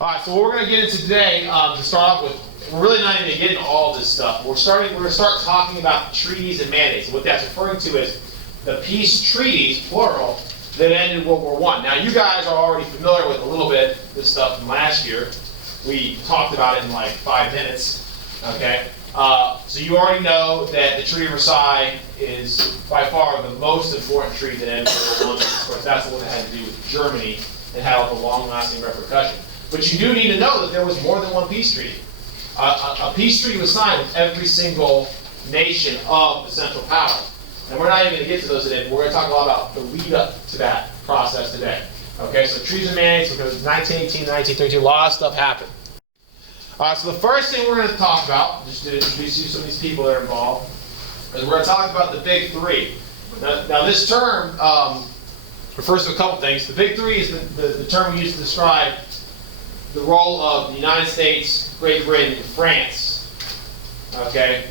All right, so what we're going to get into today, to start off with, we're really not even going to get into all this stuff. We're going to start talking about treaties and mandates. And what that's referring to is the peace treaties, plural, that ended World War I. Now, you guys are already familiar with a little bit this stuff from last year. We talked about it in like 5 minutes. Okay, so you already know that the Treaty of Versailles is by far the most important treaty that ended World War I. Of course, that's the one that had to do with Germany and had all the long-lasting repercussions. But you do need to know that there was more than one peace treaty. A peace treaty was signed with every single nation of the Central Powers. And we're not even going to get to those today, but we're going to talk a lot about the lead up to that process today. Okay, so treaties and mandates, because 1918, 1932, a lot of stuff happened. So the first thing we're going to talk about, just to introduce you to some of these people that are involved, is we're going to talk about the big three. Now this term refers to a couple things. The big three is the term we use to describe the role of the United States, Great Britain, and France, okay,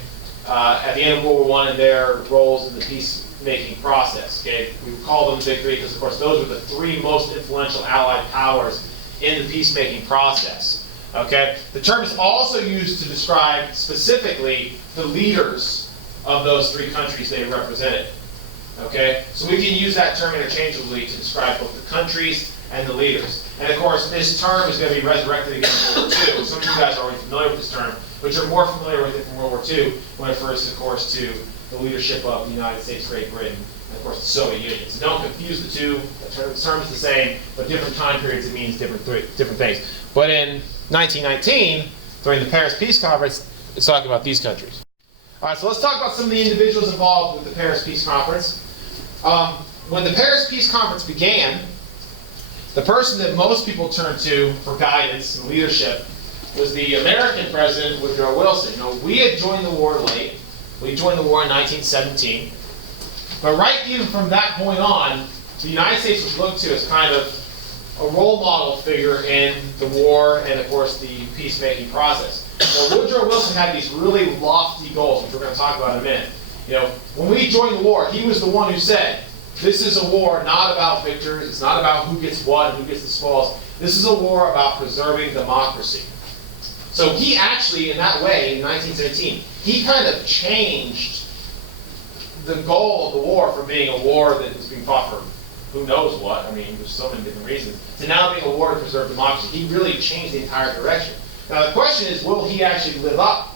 at the end of World War I and their roles in the peacemaking process. Okay, we call them the big three because, of course, those are the three most influential Allied powers in the peacemaking process. Okay, the term is also used to describe specifically the leaders of those three countries they represented. Okay, so we can use that term interchangeably to describe both the countries and the leaders. And of course, this term is going to be resurrected again in World War II. Some of you guys are already familiar with this term, but you're more familiar with it from World War II when it refers, of course, to the leadership of the United States, Great Britain, and of course the Soviet Union. So don't confuse the two. The term is the same, but different time periods it means different things. But in 1919, during the Paris Peace Conference, it's talking about these countries. All right, so let's talk about some of the individuals involved with the Paris Peace Conference. When the Paris Peace Conference began, the person that most people turned to for guidance and leadership was the American President, Woodrow Wilson. You know, we had joined the war late. We joined the war in 1917. But right even from that point on, the United States was looked to as kind of a role model figure in the war and, of course, the peacemaking process. Now, Woodrow Wilson had these really lofty goals, which we're going to talk about in a minute. You know, when we joined the war, he was the one who said, this is a war not about victors, it's not about who gets what, who gets the spoils. This is a war about preserving democracy. So he actually, in that way, in 1917, he kind of changed the goal of the war from being a war that was being fought for who knows what, I mean, there's so many different reasons, to now being a war to preserve democracy. He really changed the entire direction. Now the question is, will he actually live up,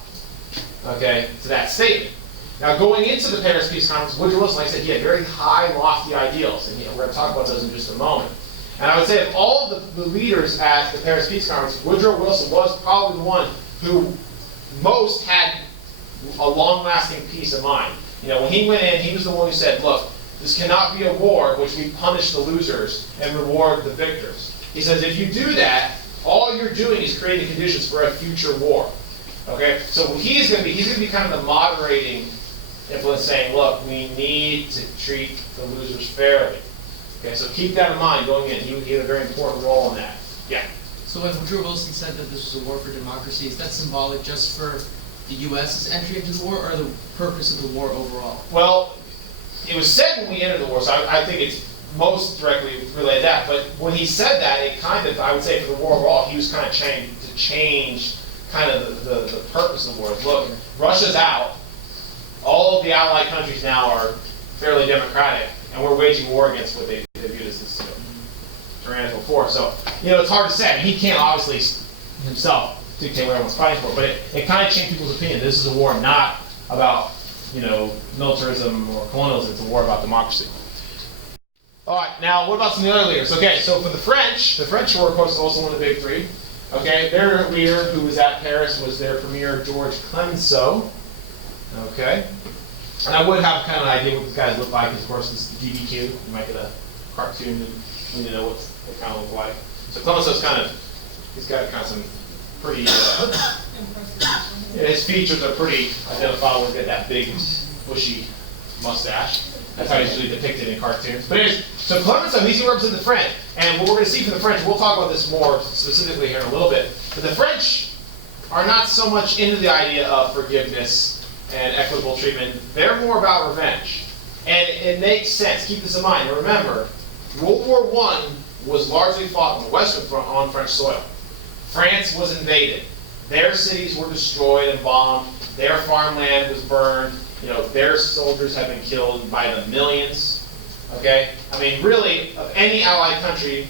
okay, to that statement? Now, going into the Paris Peace Conference, Woodrow Wilson, like I said, he had very high, lofty ideals, and we're going to talk about those in just a moment. And I would say of all the leaders at the Paris Peace Conference, Woodrow Wilson was probably the one who most had a long-lasting peace of mind. You know, when he went in, he was the one who said, look, this cannot be a war in which we punish the losers and reward the victors. He says, if you do that, all you're doing is creating conditions for a future war. Okay, so he's going to be kind of the moderating influence, saying, look, we need to treat the losers fairly. Okay, so keep that in mind going in. He had a very important role in that. Yeah? So when Woodrow Wilson said that this was a war for democracy, is that symbolic just for the U.S.'s entry into the war, or the purpose of the war overall? Well, it was said when we entered the war, so I think it's most directly related to that. But when he said that, it kind of, I would say for the war overall, he was kind of trying to change kind of the purpose of the war. Look, Russia's out. All of the Allied countries now are fairly democratic, and we're waging war against what they viewed as this tyrannical force. So, you know, it's hard to say. I mean, he can't obviously himself dictate what everyone's fighting for, but it kind of changed people's opinion. This is a war not about, you know, militarism or colonialism. It's a war about democracy. All right, now what about some of the other leaders? Okay, so for the French were, of course, also one of the big three. Okay, their leader who was at Paris was their premier, George Clemenceau. Okay, and I would have kind of an idea what these guys look like, because of course this is the DBQ. You might get a cartoon and you know what they kind of look like. So Clemenceau's he's got kind of some pretty, his features are pretty identifiable. He's got that big, bushy mustache. That's how he's usually depicted in cartoons. But anyways, so Clemenceau, he's going to represent the French. And what we're going to see from the French, we'll talk about this more specifically here in a little bit, but the French are not so much into the idea of forgiveness and equitable treatment. They're more about revenge. And it makes sense. Keep this in mind. And remember, World War I was largely fought on the Western Front on French soil. France was invaded. Their cities were destroyed and bombed. Their farmland was burned. Their soldiers have been killed by the millions. Okay? I mean, really, of any allied country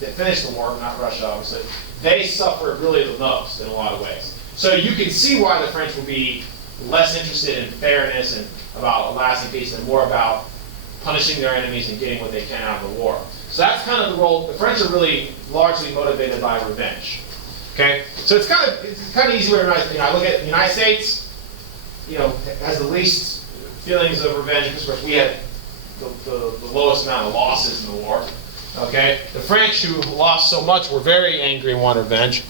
that finished the war, not Russia obviously, they suffered really the most in a lot of ways. So you can see why the French would be less interested in fairness and about a lasting peace and more about punishing their enemies and getting what they can out of the war. So that's kind of the role. The French are really largely motivated by revenge. Okay? So it's kind of easy to recognize. I look at the United States, has the least feelings of revenge because, of course, we had the lowest amount of losses in the war. Okay? The French, who lost so much, were very angry and wanted revenge.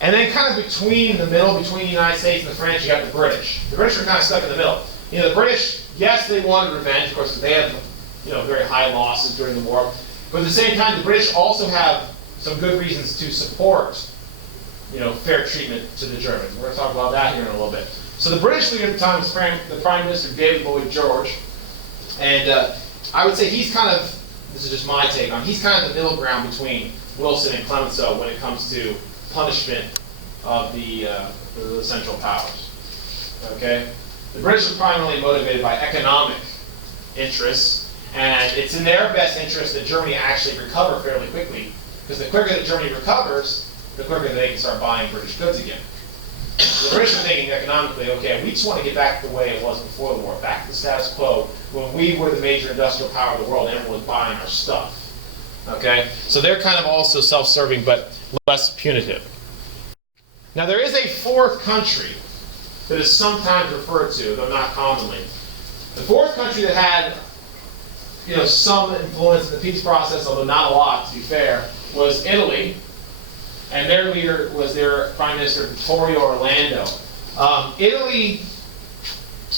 And then kind of between the middle, between the United States and the French, you got the British. The British are kind of stuck in the middle. The British, yes, they wanted revenge, of course, because they had very high losses during the war. But at the same time, the British also have some good reasons to support, fair treatment to the Germans. We're going to talk about that here in a little bit. So the British leader at the time was the Prime Minister David Lloyd George, and I would say he's kind of, this is just my take on, he's kind of the middle ground between Wilson and Clemenceau when it comes to punishment of the Central Powers. Okay? The British are primarily motivated by economic interests, and it's in their best interest that Germany actually recover fairly quickly, because the quicker that Germany recovers, the quicker they can start buying British goods again. The British are thinking economically, okay, we just want to get back to the way it was before the war, back to the status quo, when we were the major industrial power of the world and everyone was buying our stuff. Okay? So they're kind of also self-serving, but less punitive. Now there is a fourth country that is sometimes referred to, though not commonly. The fourth country that had some influence in the peace process, although not a lot, to be fair, was Italy. And their leader was their Prime Minister, Vittorio Orlando. Italy,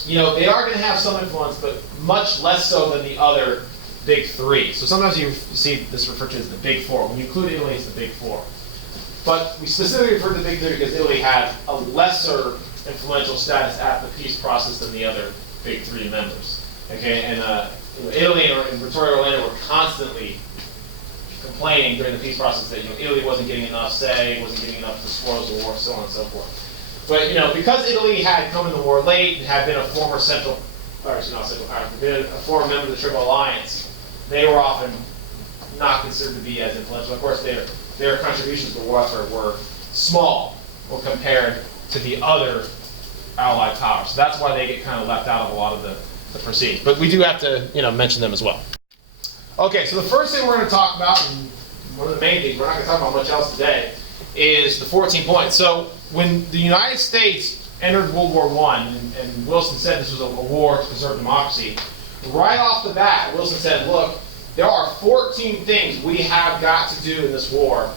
they are going to have some influence, but much less so than the other big three. So sometimes you see this referred to as the big four. When you include Italy, it's the big four. But we specifically refer to the big three because Italy had a lesser influential status at the peace process than the other big three members. Okay, and Italy and Vittorio Orlando were constantly complaining during the peace process that Italy wasn't getting enough say, wasn't getting enough of the spoils of war, so on and so forth. But because Italy had come in the war late and had been a former a former member of the Triple Alliance, they were often not considered to be as influential. Of course, their contributions to the war effort were small when compared to the other Allied powers. So that's why they get kind of left out of a lot of the proceedings. But we do have to mention them as well. Okay, so the first thing we're going to talk about, and one of the main things, we're not going to talk about much else today, is the 14 points. So when the United States entered World War I, and Wilson said this was a war to preserve democracy, right off the bat, Wilson said, look, there are 14 things we have got to do in this war,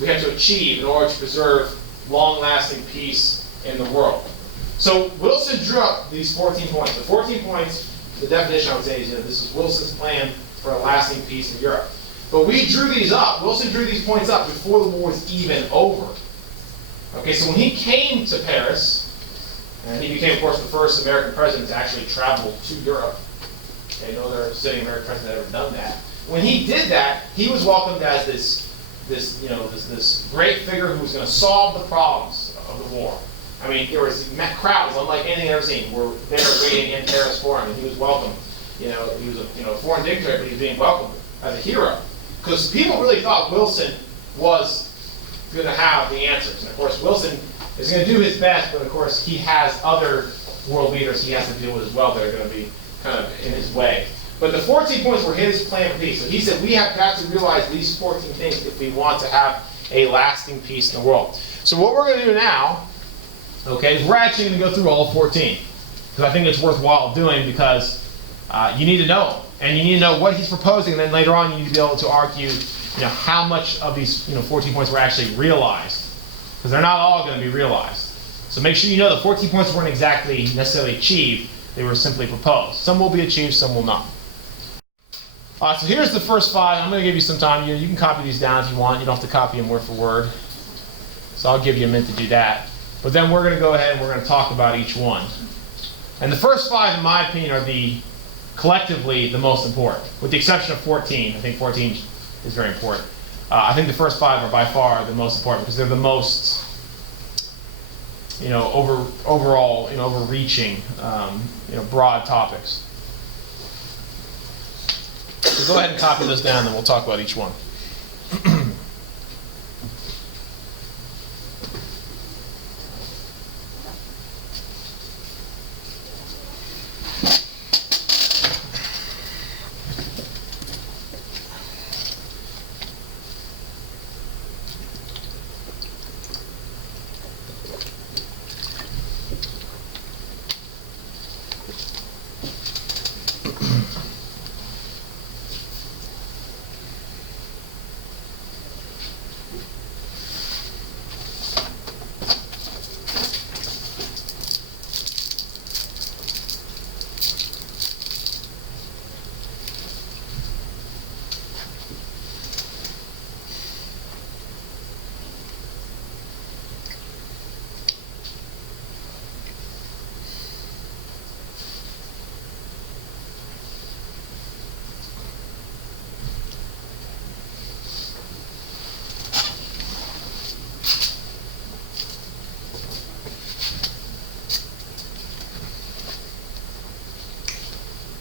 we have to achieve in order to preserve long-lasting peace in the world. So Wilson drew up these 14 points. The 14 points, the definition I would say is this is Wilson's plan for a lasting peace in Europe. But we drew these up, Wilson drew these points up before the war was even over. Okay, so when he came to Paris, and he became, of course, the first American president to actually travel to Europe. Okay, no other sitting American president had ever done that. When he did that, he was welcomed as this great figure who was going to solve the problems of the war. I mean, there was crowds, unlike anything I've ever seen, were there waiting in Paris for him, and he was welcomed. He was a foreign dignitary, but he was being welcomed as a hero. Because people really thought Wilson was going to have the answers. And of course, Wilson is going to do his best, but of course, he has other world leaders he has to deal with as well that are going to be kind of in his way. But the 14 points were his plan for peace. So he said, we have got to realize these 14 things if we want to have a lasting peace in the world. So what we're going to do now, okay, is we're actually going to go through all 14. Because I think it's worthwhile doing because you need to know. And you need to know what he's proposing, and then later on you need to be able to argue how much of these 14 points were actually realized. Because they're not all going to be realized. So make sure you know the 14 points weren't exactly necessarily achieved. They were simply proposed. Some will be achieved, some will not. So here's the first 5. I'm going to give you some time. You can copy these down if you want. You don't have to copy them word for word. So I'll give you a minute to do that. But then we're going to go ahead and we're going to talk about each one. And the first 5, in my opinion, are collectively the most important, with the exception of 14. I think 14 is very important. I think the first 5 are by far the most important because they're the most, overall, overreaching, broad topics. So go ahead and copy this down, and then we'll talk about each one.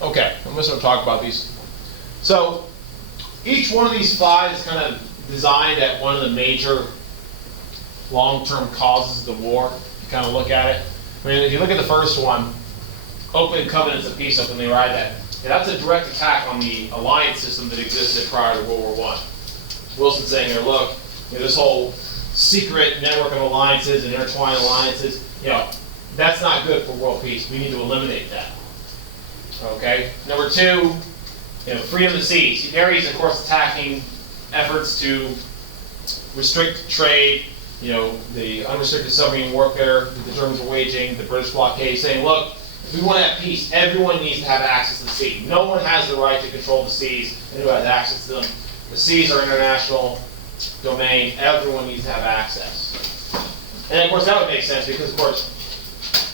Okay, I'm just going to talk about these. So each one of these 5 is kind of designed at one of the major long-term causes of the war. You kind of look at it. I mean, if you look at the first one, open covenants of peace, openly ride that. That's a direct attack on the alliance system that existed prior to World War I. Wilson's saying here, look, this whole secret network of alliances and intertwined alliances, that's not good for world peace. We need to eliminate that. Okay. Number 2, freedom of the seas. There he's, of course, attacking efforts to restrict trade, the unrestricted submarine warfare that the Germans are waging, the British blockade, saying, look, if we want to have peace, everyone needs to have access to the sea. No one has the right to control the seas and who has access to them. The seas are international domain. Everyone needs to have access. And, of course, that would make sense because, of course,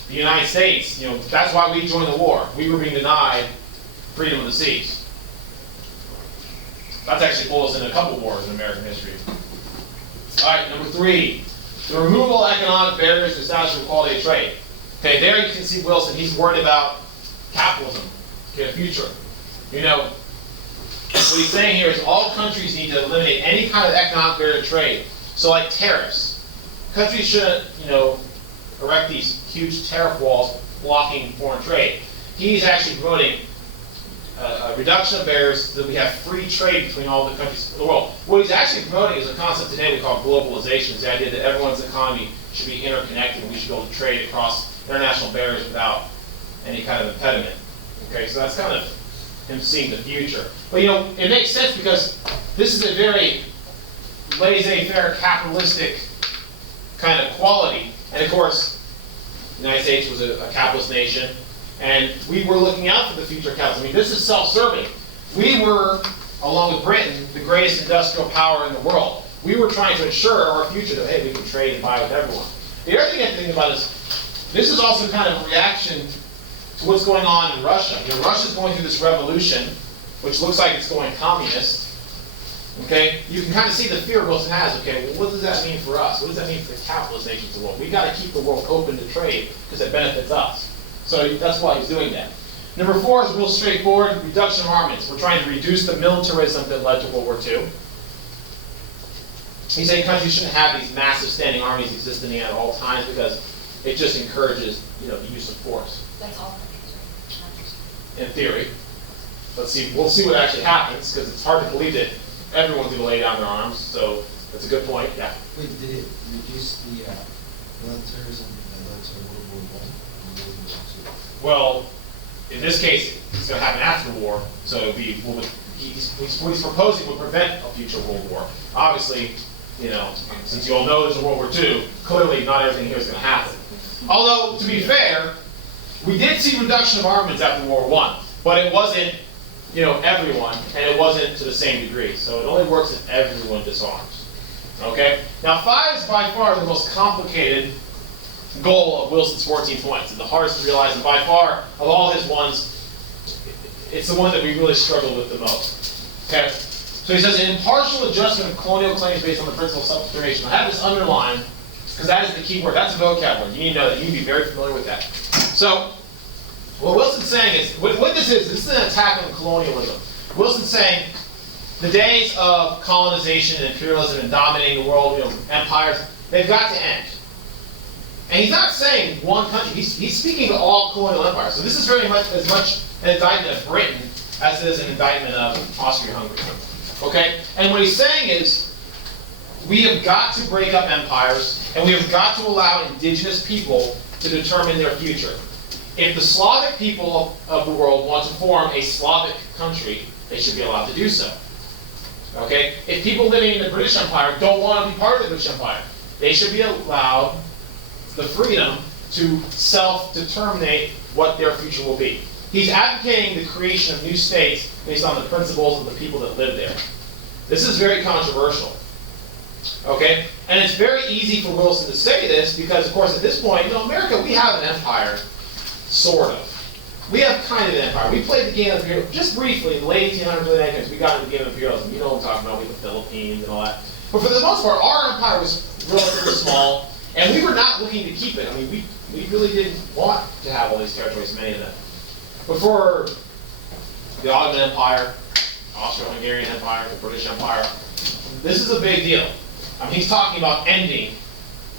the United States, that's why we joined the war. We were being denied freedom of the seas. That's actually pulled us into a couple wars in American history. All right, number 3, the removal of economic barriers to establish equality of trade. Okay, there you can see Wilson. He's worried about capitalism, the future. What he's saying here is all countries need to eliminate any kind of economic barrier to trade. So, like tariffs, countries shouldn't, erect these huge tariff walls blocking foreign trade. He's actually promoting a reduction of barriers so that we have free trade between all the countries of the world. What he's actually promoting is a concept today we call globalization. It's the idea that everyone's economy should be interconnected and we should be able to trade across international barriers without any kind of impediment. Okay, so that's kind of him seeing the future. But it makes sense because this is a very laissez-faire capitalistic kind of quality. And of course, the United States was a capitalist nation, and we were looking out for the future capitalism. I mean, this is self-serving. We were, along with Britain, the greatest industrial power in the world. We were trying to ensure our future that, hey, we can trade and buy with everyone. The other thing you have to think about is, this is also kind of a reaction to what's going on in Russia. Russia's going through this revolution, which looks like it's going communist. Okay, you can kind of see the fear Wilson has. Okay, well, what does that mean for us? What does that mean for the capitalist nations of the world? We got to keep the world open to trade because it benefits us. So that's why he's doing that. Number 4 is real straightforward: reduction of armaments. We're trying to reduce the militarism that led to World War II. He's saying countries shouldn't have these massive standing armies existing at all times because it just encourages, the use of force. That's all countries, right? In theory. Let's see. We'll see what actually happens because it's hard to believe that everyone's going to lay down their arms, so that's a good point. Yeah. Wait, did it reduce the militarism that led to World War I and World War II? Well, in this case, it's going to happen after the war, so it'll be, what he's proposing would prevent a future world war. Obviously, since you all know there's a World War II, clearly not everything here is going to happen. Although, to be fair, we did see reduction of armaments after World War I, but it wasn't everyone, and it wasn't to the same degree. So it only works if everyone disarms. Okay? Now, 5 is by far the most complicated goal of Wilson's 14 points. It's the hardest to realize, and by far, of all his ones, it's the one that we really struggle with the most. Okay? So he says, an impartial adjustment of colonial claims based on the principle of self-determination. I have this underlined, because that is the key word. That's a vocab word. You need to know that. You need to be very familiar with that. So, what Wilson's saying is, what this is an attack on colonialism. Wilson's saying, the days of colonization and imperialism and dominating the world, empires, they've got to end. And he's not saying one country. He's speaking to all colonial empires. So this is very much as much an indictment of Britain as it is an indictment of Austria-Hungary. Okay? And what he's saying is, we have got to break up empires, and we have got to allow indigenous people to determine their future. If the Slavic people of the world want to form a Slavic country, they should be allowed to do so. Okay? If people living in the British Empire don't want to be part of the British Empire, they should be allowed the freedom to self-determine what their future will be. He's advocating the creation of new states based on the principles of the people that live there. This is very controversial. Okay? And it's very easy for Wilson to say this because, of course, at this point, America, we have an empire, sort of. We have kind of an empire. We played the game of imperialism, just briefly, in the late 1800s, early 1900s, we got into the game of imperialism. You know what I'm talking about, we have the Philippines and all that. But for the most part, our empire was relatively small, and we were not looking to keep it. I mean, we really didn't want to have all these territories, many of them. Before the Ottoman Empire, Austro-Hungarian Empire, the British Empire, this is a big deal. I mean, he's talking about ending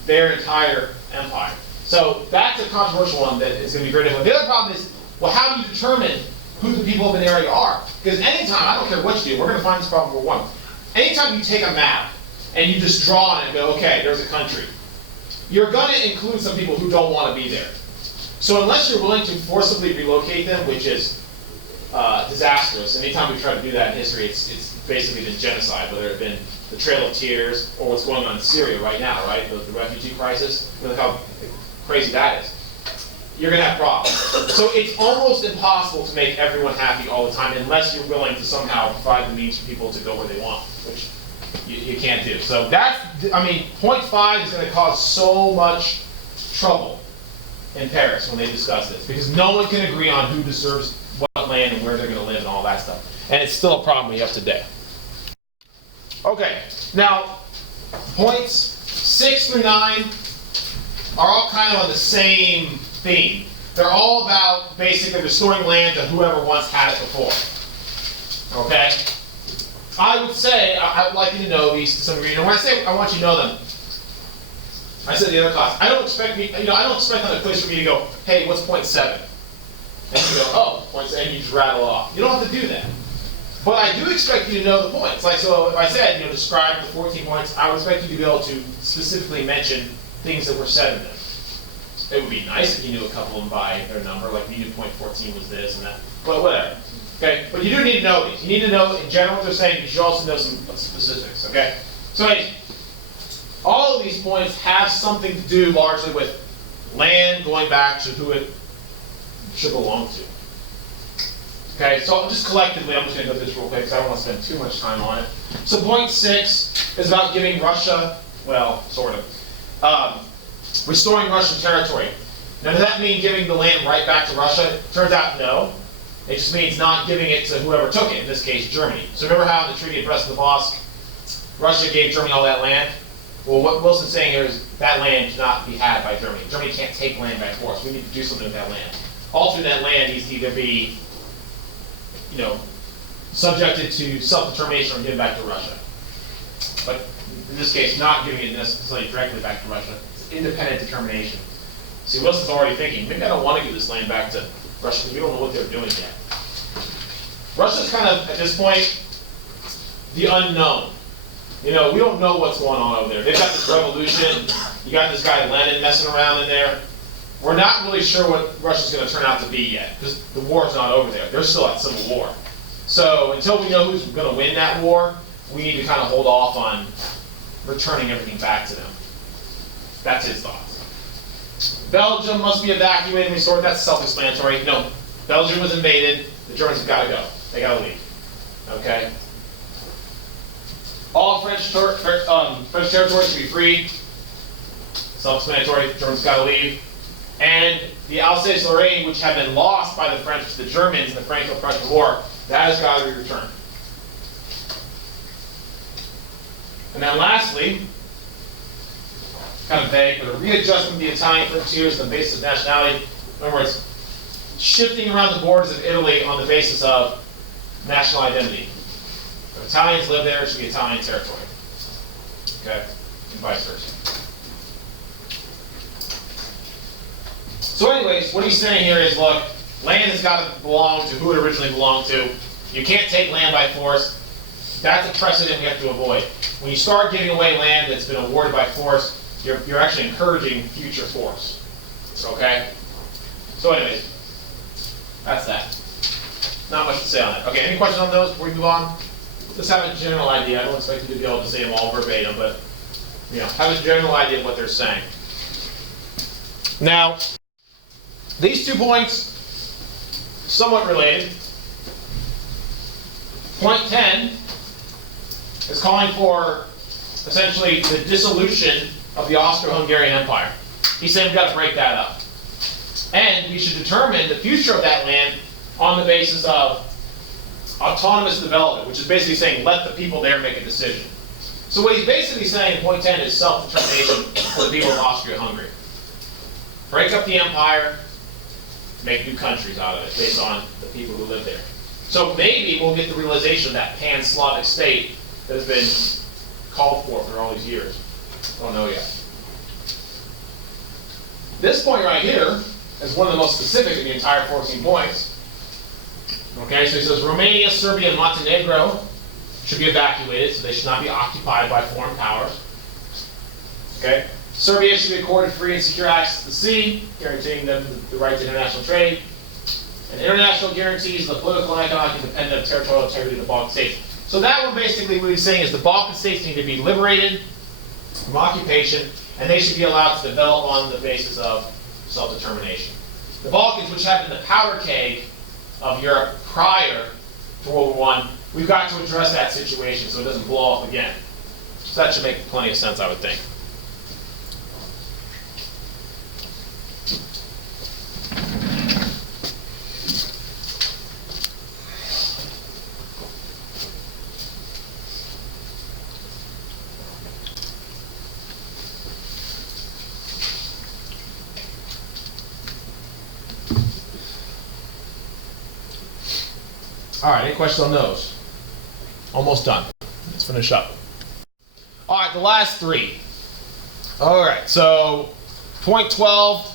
their entire empire. So that's a controversial one that is going to be very difficult. The other problem is, well, how do you determine who the people of an area are? Because anytime, I don't care what you do, we're going to find this problem for one. Anytime you take a map and you just draw on it and go, okay, there's a country, you're going to include some people who don't want to be there. So unless you're willing to forcibly relocate them, which is disastrous, anytime we've tried to do that in history, it's basically been genocide, whether it's been the Trail of Tears or what's going on in Syria right now, right? The refugee crisis. Look how crazy that is. You're going to have problems. So it's almost impossible to make everyone happy all the time unless you're willing to somehow provide the means for people to go where they want, which you can't do. So that's, point 5 is going to cause so much trouble in Paris when they discuss this, because no one can agree on who deserves what land and where they're going to live and all that stuff. And it's still a problem we have today. Okay, now points 6 through 9 are all kind of on the same theme. They're all about basically restoring land to whoever once had it before. Okay? I would say, I would like you to know these to some degree. And when I say I want you to know them, I said in the other class, I don't expect on a quiz for me to go, hey, what's point 7? And you go, oh, point 7, and you just rattle off. You don't have to do that. But I do expect you to know the points. Like, so if I said, describe the 14 points, I would expect you to be able to specifically mention things that were said in them. It would be nice if you knew a couple of them by their number, like you knew point 14 was this and that, but whatever. Okay, but you do need to know these. You need to know in general what they're saying, but you should also know some specifics, okay? So anyways, all of these points have something to do largely with land going back to who it should belong to. Okay, so just collectively, I'm just going to go through this real quick because I don't want to spend too much time on it. So point 6 is about giving Russia, well, sort of, restoring Russian territory. Now, does that mean giving the land right back to Russia? Turns out, no. It just means not giving it to whoever took it, in this case, Germany. So remember how in the Treaty of Brest-Litovsk, Russia gave Germany all that land? Well, what Wilson's saying here is that land cannot be had by Germany. Germany can't take land by force. We need to do something with that land. Altering that land needs to either be, subjected to self-determination or given back to Russia. But in this case, not giving it necessarily directly back to Russia. It's independent determination. See, Wilson's already thinking, maybe I don't want to give this land back to Russia because we don't know what they're doing yet. Russia's kind of, at this point, the unknown. We don't know what's going on over there. They've got this revolution. You got this guy Lenin messing around in there. We're not really sure what Russia's going to turn out to be yet, because the war's not over there. They're still at civil war. So until we know who's going to win that war, we need to kind of hold off on returning everything back to them. That's his thoughts. Belgium must be evacuated and restored. That's self-explanatory. No, Belgium was invaded. The Germans have got to go. They got to leave. Okay? All French territories should be freed. Self-explanatory. The Germans got to leave. And the Alsace-Lorraine, which had been lost by the French to the Germans in the Franco-Prussian War, that has got to be returned. And then lastly, kind of vague, but a readjustment of the Italian frontiers on the basis of nationality. In other words, shifting around the borders of Italy on the basis of national identity. If Italians live there, it should be Italian territory. Okay? And vice versa. So anyways, what he's saying here is, look, land has got to belong to who it originally belonged to. You can't take land by force. That's a precedent we have to avoid. When you start giving away land that's been awarded by force, you're actually encouraging future force. Okay? So anyways, that's that. Not much to say on that. Okay, any questions on those before we move on? Just have a general idea. I don't expect you to be able to say them all verbatim, but have a general idea of what they're saying. Now, these 2 points, somewhat related. Point 10 is calling for essentially the dissolution of the Austro-Hungarian Empire. He's saying we've got to break that up. And we should determine the future of that land on the basis of autonomous development, which is basically saying let the people there make a decision. So what he's basically saying in point 10 is self-determination for the people of Austria-Hungary. Break up the empire, make new countries out of it based on the people who live there. So maybe we'll get the realization of that pan-Slavic state that has been called for all these years. Don't know yet. This point right here is one of the most specific in the entire 14 points. Okay, so he says Romania, Serbia, and Montenegro should be evacuated, so they should not be occupied by foreign powers. Okay, Serbia should be accorded free and secure access to the sea, guaranteeing them the right to international trade. And international guarantees the political and economic independence of territorial integrity of the Balkan states. So that one basically what he's saying is the Balkan states need to be liberated from occupation, and they should be allowed to develop on the basis of self-determination. The Balkans, which have been the powder keg of Europe prior to World War I, we've got to address that situation so it doesn't blow up again. So that should make plenty of sense, I would think. All right, any questions on those? Almost done. Let's finish up. All right, the last 3. All right, so point 12,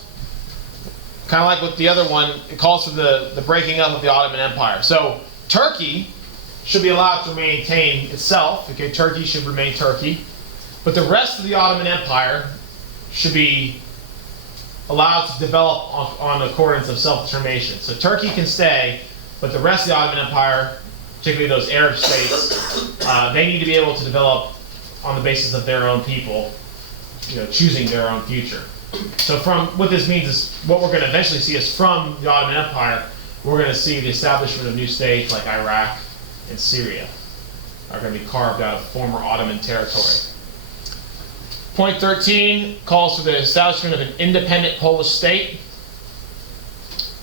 kind of like with the other one, it calls for the breaking up of the Ottoman Empire. So Turkey should be allowed to maintain itself. Okay, Turkey should remain Turkey. But the rest of the Ottoman Empire should be allowed to develop on accordance of self-determination. So Turkey can stay, but the rest of the Ottoman Empire, particularly those Arab states, they need to be able to develop on the basis of their own people, choosing their own future. So what this means is what we're going to eventually see is from the Ottoman Empire, we're going to see the establishment of new states like Iraq and Syria are going to be carved out of former Ottoman territory. Point 13 calls for the establishment of an independent Polish state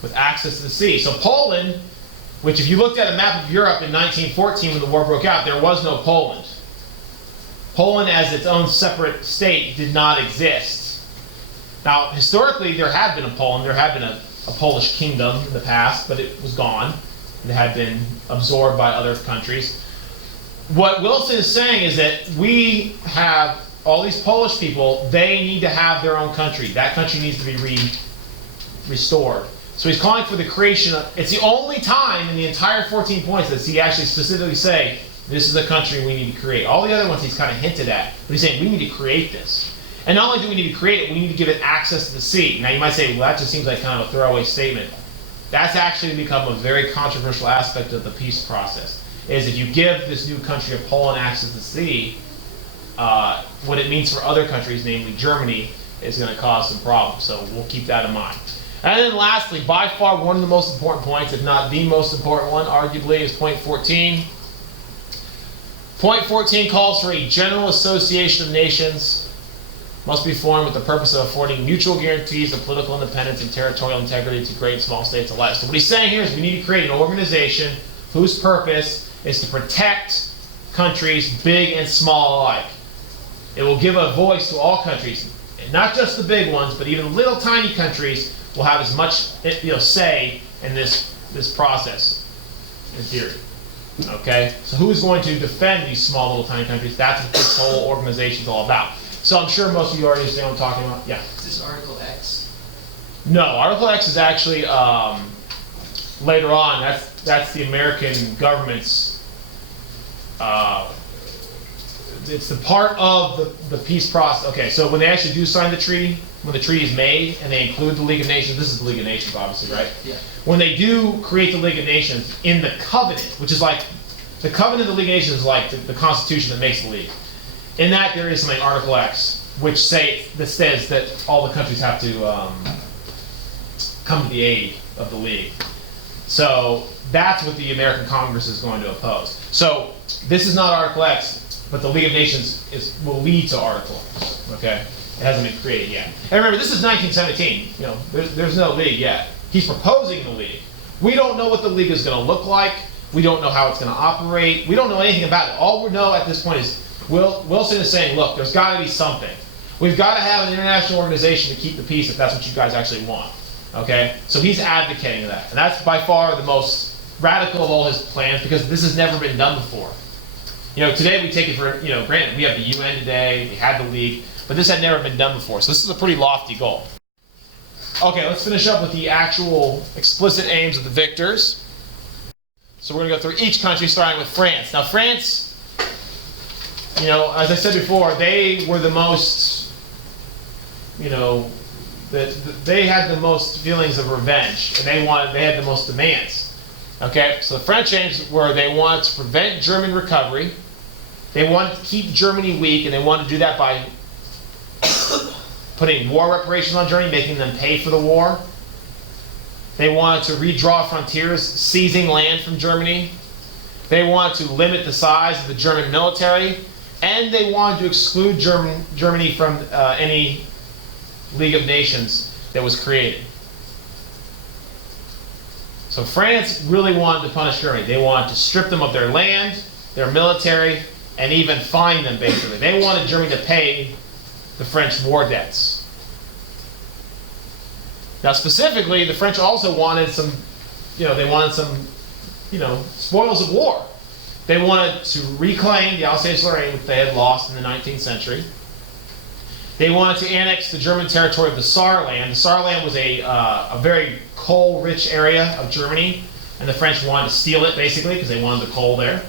with access to the sea. So Poland, which if you looked at a map of Europe in 1914 when the war broke out, there was no Poland. Poland as its own separate state did not exist. Now, historically, there had been a Poland. There had been a Polish kingdom in the past, but it was gone. It had been absorbed by other countries. What Wilson is saying is that we have all these Polish people, they need to have their own country. That country needs to be restored. So he's calling for the creation of, it's the only time in the entire 14 points that he actually specifically say, this is the country we need to create. All the other ones he's kind of hinted at, but he's saying we need to create this. And not only do we need to create it, we need to give it access to the sea. Now you might say, well, that just seems like kind of a throwaway statement. That's actually become a very controversial aspect of the peace process, is if you give this new country of Poland access to the sea, what it means for other countries, namely Germany, is going to cause some problems. So we'll keep that in mind. And then lastly, by far one of the most important points, if not the most important one, arguably, is point 14. Point 14 calls for a general association of nations must be formed with the purpose of affording mutual guarantees of political independence and territorial integrity to great and small states alike. So what he's saying here is we need to create an organization whose purpose is to protect countries, big and small alike. It will give a voice to all countries, and not just the big ones, but even little tiny countries will have as much say in this process, in theory. Okay? So who's going to defend these small little tiny countries? That's what this whole organization is all about. So I'm sure most of you already understand what I'm talking about. Yeah? Is this Article X? No, Article X is actually later on. That's the American government's. It's the part of the peace process. Okay, so when they actually do sign the treaty, when the treaty is made and they include the League of Nations, this is the League of Nations, obviously, right? Yeah. When they do create the League of Nations in the covenant, which is like the covenant of the League of Nations is like the Constitution that makes the League. In that, there is something, Article X, which says that all the countries have to come to the aid of the League. So that's what the American Congress is going to oppose. So this is not Article X, but the League of Nations will lead to Article X. Okay, it hasn't been created yet. And remember, this is 1917. There's no League yet. He's proposing the League. We don't know what the League is going to look like. We don't know how it's going to operate. We don't know anything about it. All we know at this point is Wilson is saying, look, there's got to be something. We've got to have an international organization to keep the peace if that's what you guys actually want. Okay? So he's advocating that. And that's by far the most radical of all his plans because this has never been done before. Today we take it for granted. We have the UN today, we had the League, but this had never been done before. So this is a pretty lofty goal. Okay, let's finish up with the actual explicit aims of the victors. So we're going to go through each country, starting with France. Now France, as I said before, they were the most, they had the most feelings of revenge, and they had the most demands. Okay, so the French aims were they wanted to prevent German recovery. They wanted to keep Germany weak, and they wanted to do that by putting war reparations on Germany, making them pay for the war. They wanted to redraw frontiers, seizing land from Germany. They wanted to limit the size of the German military, and they wanted to exclude Germany from any League of Nations that was created. So France really wanted to punish Germany. They wanted to strip them of their land, their military, and even fine them, basically. They wanted Germany to pay the French war debts. Now, specifically, the French also wanted some, spoils of war. They wanted to reclaim the Alsace-Lorraine, which they had lost in the 19th century. They wanted to annex the German territory of the Saarland. The Saarland was a very coal-rich area of Germany, and the French wanted to steal it, basically, because they wanted the coal there.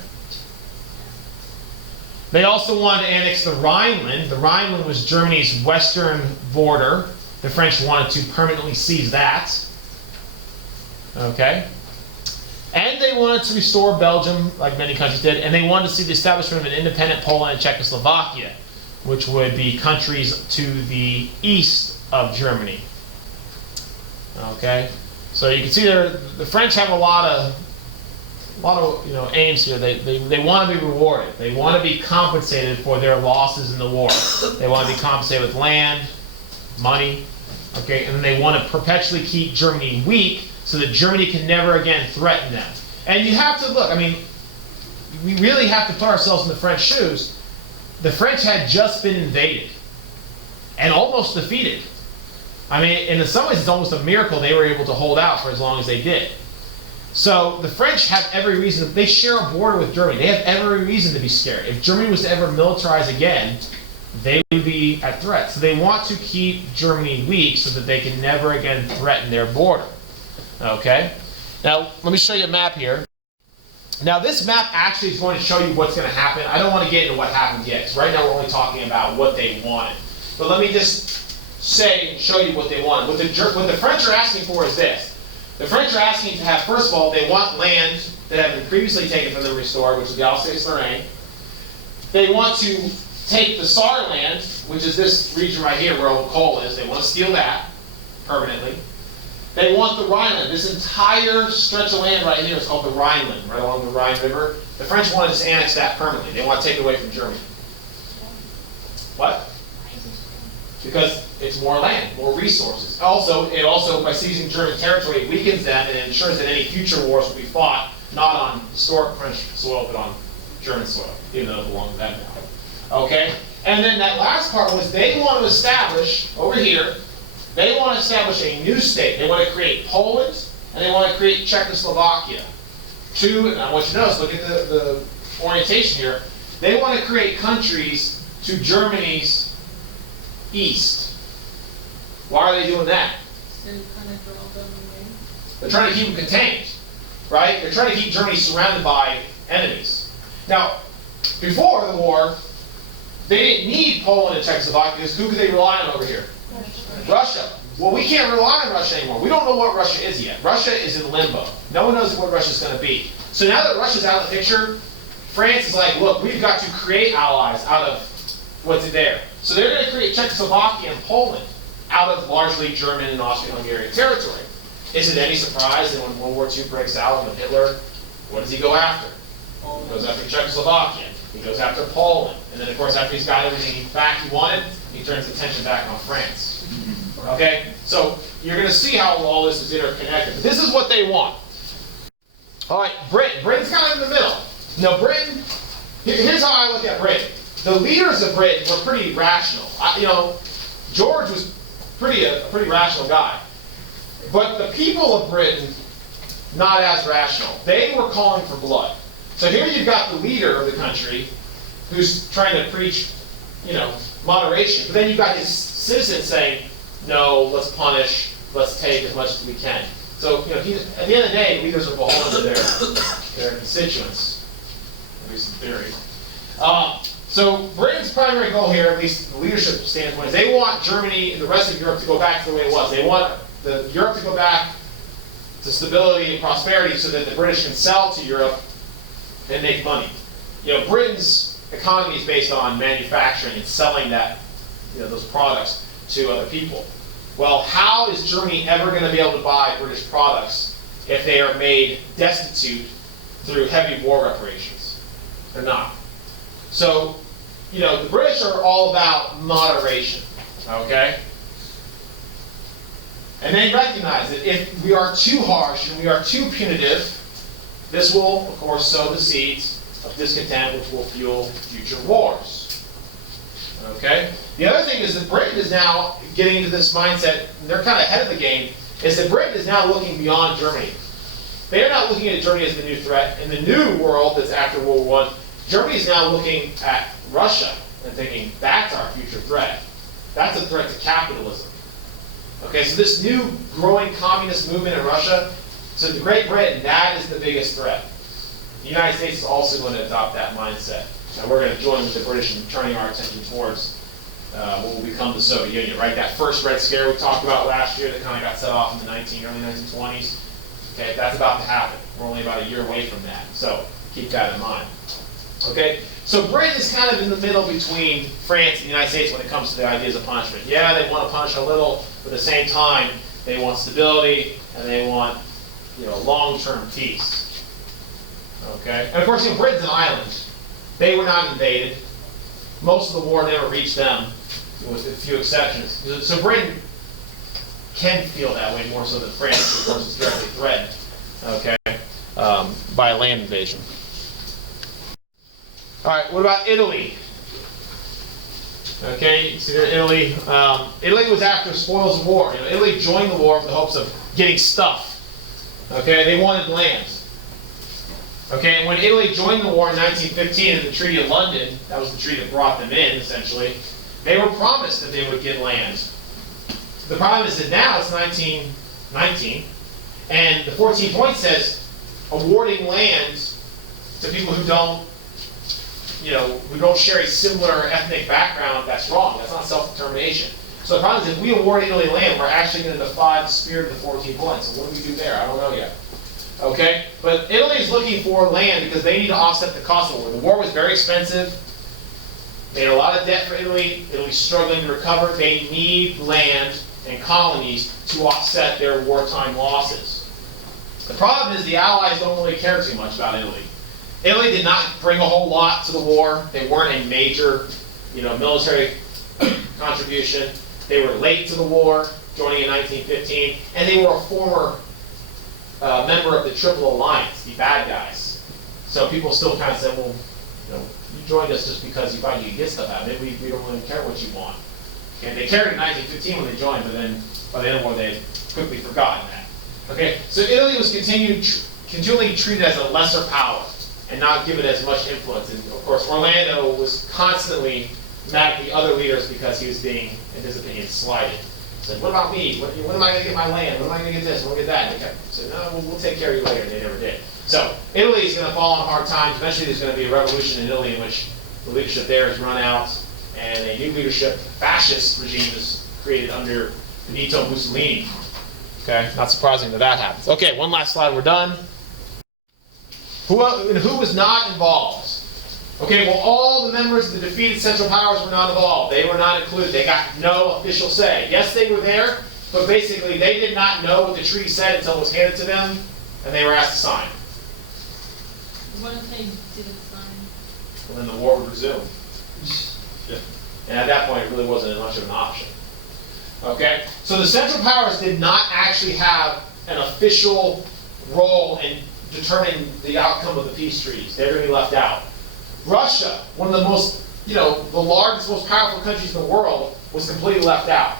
They also wanted to annex the Rhineland. The Rhineland was Germany's western border. The French wanted to permanently seize that. Okay? And they wanted to restore Belgium, like many countries did, and they wanted to see the establishment of an independent Poland and Czechoslovakia, which would be countries to the east of Germany. Okay? So you can see there, the French have a lot of aims here. They want to be rewarded. They want to be compensated for their losses in the war. They want to be compensated with land, money, okay, and then they want to perpetually keep Germany weak so that Germany can never again threaten them. And you have to look, we really have to put ourselves in the French shoes. The French had just been invaded and almost defeated. In some ways it's almost a miracle they were able to hold out for as long as they did. So the French have every reason, they share a border with Germany. They have every reason to be scared. If Germany was to ever militarize again, they would be at threat. So they want to keep Germany weak so that they can never again threaten their border. Okay? Now, let me show you a map here. Now, this map actually is going to show you what's going to happen. I don't want to get into what happens yet, because right now we're only talking about what they wanted. But let me just show you what they wanted. What the French are asking for is this. The French are asking to have, first of all, they want land that had been previously taken from them restored, which is the Alsace-Lorraine. They want to take the Saarland, which is this region right here where all the coal is. They want to steal that permanently. They want the Rhineland. This entire stretch of land right here is called the Rhineland, right along the Rhine River. The French want to just annex that permanently. They want to take it away from Germany. What? Because it's more land, more resources. It also, by seizing German territory, it weakens them and ensures that any future wars will be fought not on historic French soil, but on German soil, even though it belongs to them now. Okay? And then that last part was they want to establish, over here, they want to establish a new state. They want to create Poland, and they want to create Czechoslovakia. And I want you to notice, look at the orientation here. They want to create countries to Germany's east. Why are they doing that? So you kind of draw them away. They're trying to keep them contained, right? They're trying to keep Germany surrounded by enemies. Now, before the war, they didn't need Poland and Czechoslovakia because who could they rely on over here? Russia. Well, we can't rely on Russia anymore. We don't know what Russia is yet. Russia is in limbo. No one knows what Russia's going to be. So now that Russia's out of the picture, France is like, look, we've got to create allies out of what's there. So they're going to create Czechoslovakia and Poland out of largely German and Austrian-Hungarian territory. Is it any surprise that when World War II breaks out and with Hitler, what does he go after? He goes after Czechoslovakia. He goes after Poland. And then, of course, after he's got everything back he wanted, he turns attention back on France. Okay? So you're going to see how all this is interconnected. This is what they want. All right, Britain. Britain's kind of in the middle. Now, Britain, here's how I look at Britain. The leaders of Britain were pretty rational. George was a pretty rational guy. But the people of Britain, not as rational. They were calling for blood. So here you've got the leader of the country who's trying to preach, moderation. But then you've got his citizens saying, no, let's punish, let's take as much as we can. So, at the end of the day, leaders are beholden to their constituents. At least in theory. So Britain's primary goal here, at least the leadership standpoint, is they want Germany and the rest of Europe to go back to the way it was. They want Europe to go back to stability and prosperity so that the British can sell to Europe and make money. Britain's economy is based on manufacturing and selling those products to other people. Well, how is Germany ever going to be able to buy British products if they are made destitute through heavy war reparations? They're not. So, the British are all about moderation, okay? And they recognize that if we are too harsh and we are too punitive, this will, of course, sow the seeds of discontent, which will fuel future wars. Okay? The other thing is that Britain is now getting into this mindset, and they're kind of ahead of the game, is that Britain is now looking beyond Germany. They are not looking at Germany as the new threat. In the new world that's after World War I, Germany is now looking at Russia and thinking, that's our future threat. That's a threat to capitalism. Okay, so this new growing communist movement in Russia, so the Great Britain, that is the biggest threat. The United States is also going to adopt that mindset. And we're going to join with the British in turning our attention towards what will become the Soviet Union, right? That first Red Scare we talked about last year that kind of got set off in the early 1920s. Okay, that's about to happen. We're only about a year away from that. So keep that in mind. Okay, so Britain is kind of in the middle between France and the United States when it comes to the ideas of punishment. Yeah, they want to punish a little, but at the same time, they want stability and they want, long-term peace. Okay, and of course, Britain's an island. They were not invaded. Most of the war never reached them, with a few exceptions. So Britain can feel that way more so than France, of course, is directly threatened. Okay, by a land invasion. All right, what about Italy? Okay, you see there, Italy. Italy was after spoils of war. Italy joined the war with the hopes of getting stuff. Okay, they wanted land. Okay, and when Italy joined the war in 1915 in the Treaty of London, that was the treaty that brought them in, essentially, they were promised that they would get land. The problem is that now it's 1919, and the 14th point says awarding land to people who don't share a similar ethnic background, that's wrong. That's not self-determination. So the problem is if we award Italy land, we're actually going to defy the spirit of the 14 points. So what do we do there? I don't know yet. Okay? But Italy is looking for land because they need to offset the cost of the war. The war was very expensive. They had a lot of debt for Italy. Italy's struggling to recover. They need land and colonies to offset their wartime losses. The problem is the Allies don't really care too much about Italy. Italy did not bring a whole lot to the war. They weren't a major, military contribution. They were late to the war, joining in 1915, and they were a former member of the Triple Alliance, the bad guys. So people still kind of said, well, joined us just because you thought you could get stuff out of it. We don't really care what you want. Okay, they cared in 1915 when they joined, but then by the end of the war, they had quickly forgotten that. Okay, so Italy was continually treated as a lesser power and not given as much influence. And of course, Orlando was constantly mad at the other leaders because he was being, in his opinion, slighted. He said, what about me? When am I going to get my land? When am I going to get this? When am I going to get that? And they kept saying, no, we'll take care of you later. And they never did. So Italy is going to fall on hard times. Eventually there's going to be a revolution in Italy in which the leadership there is run out and a new leadership, fascist regime is created under Benito Mussolini. Okay, not surprising that that happens. Okay, one last slide, we're done. Who was not involved? Okay, well, all the members of the defeated Central Powers were not involved. They were not included. They got no official say. Yes, they were there, but basically they did not know what the treaty said until it was handed to them, and they were asked to sign. What if they didn't sign? And then the war would resume. Yeah. And at that point, it really wasn't much of an option. Okay, so the Central Powers did not actually have an official role in determining the outcome of the peace treaties. They're going to be left out. Russia, one of the most, the largest, most powerful countries in the world, was completely left out.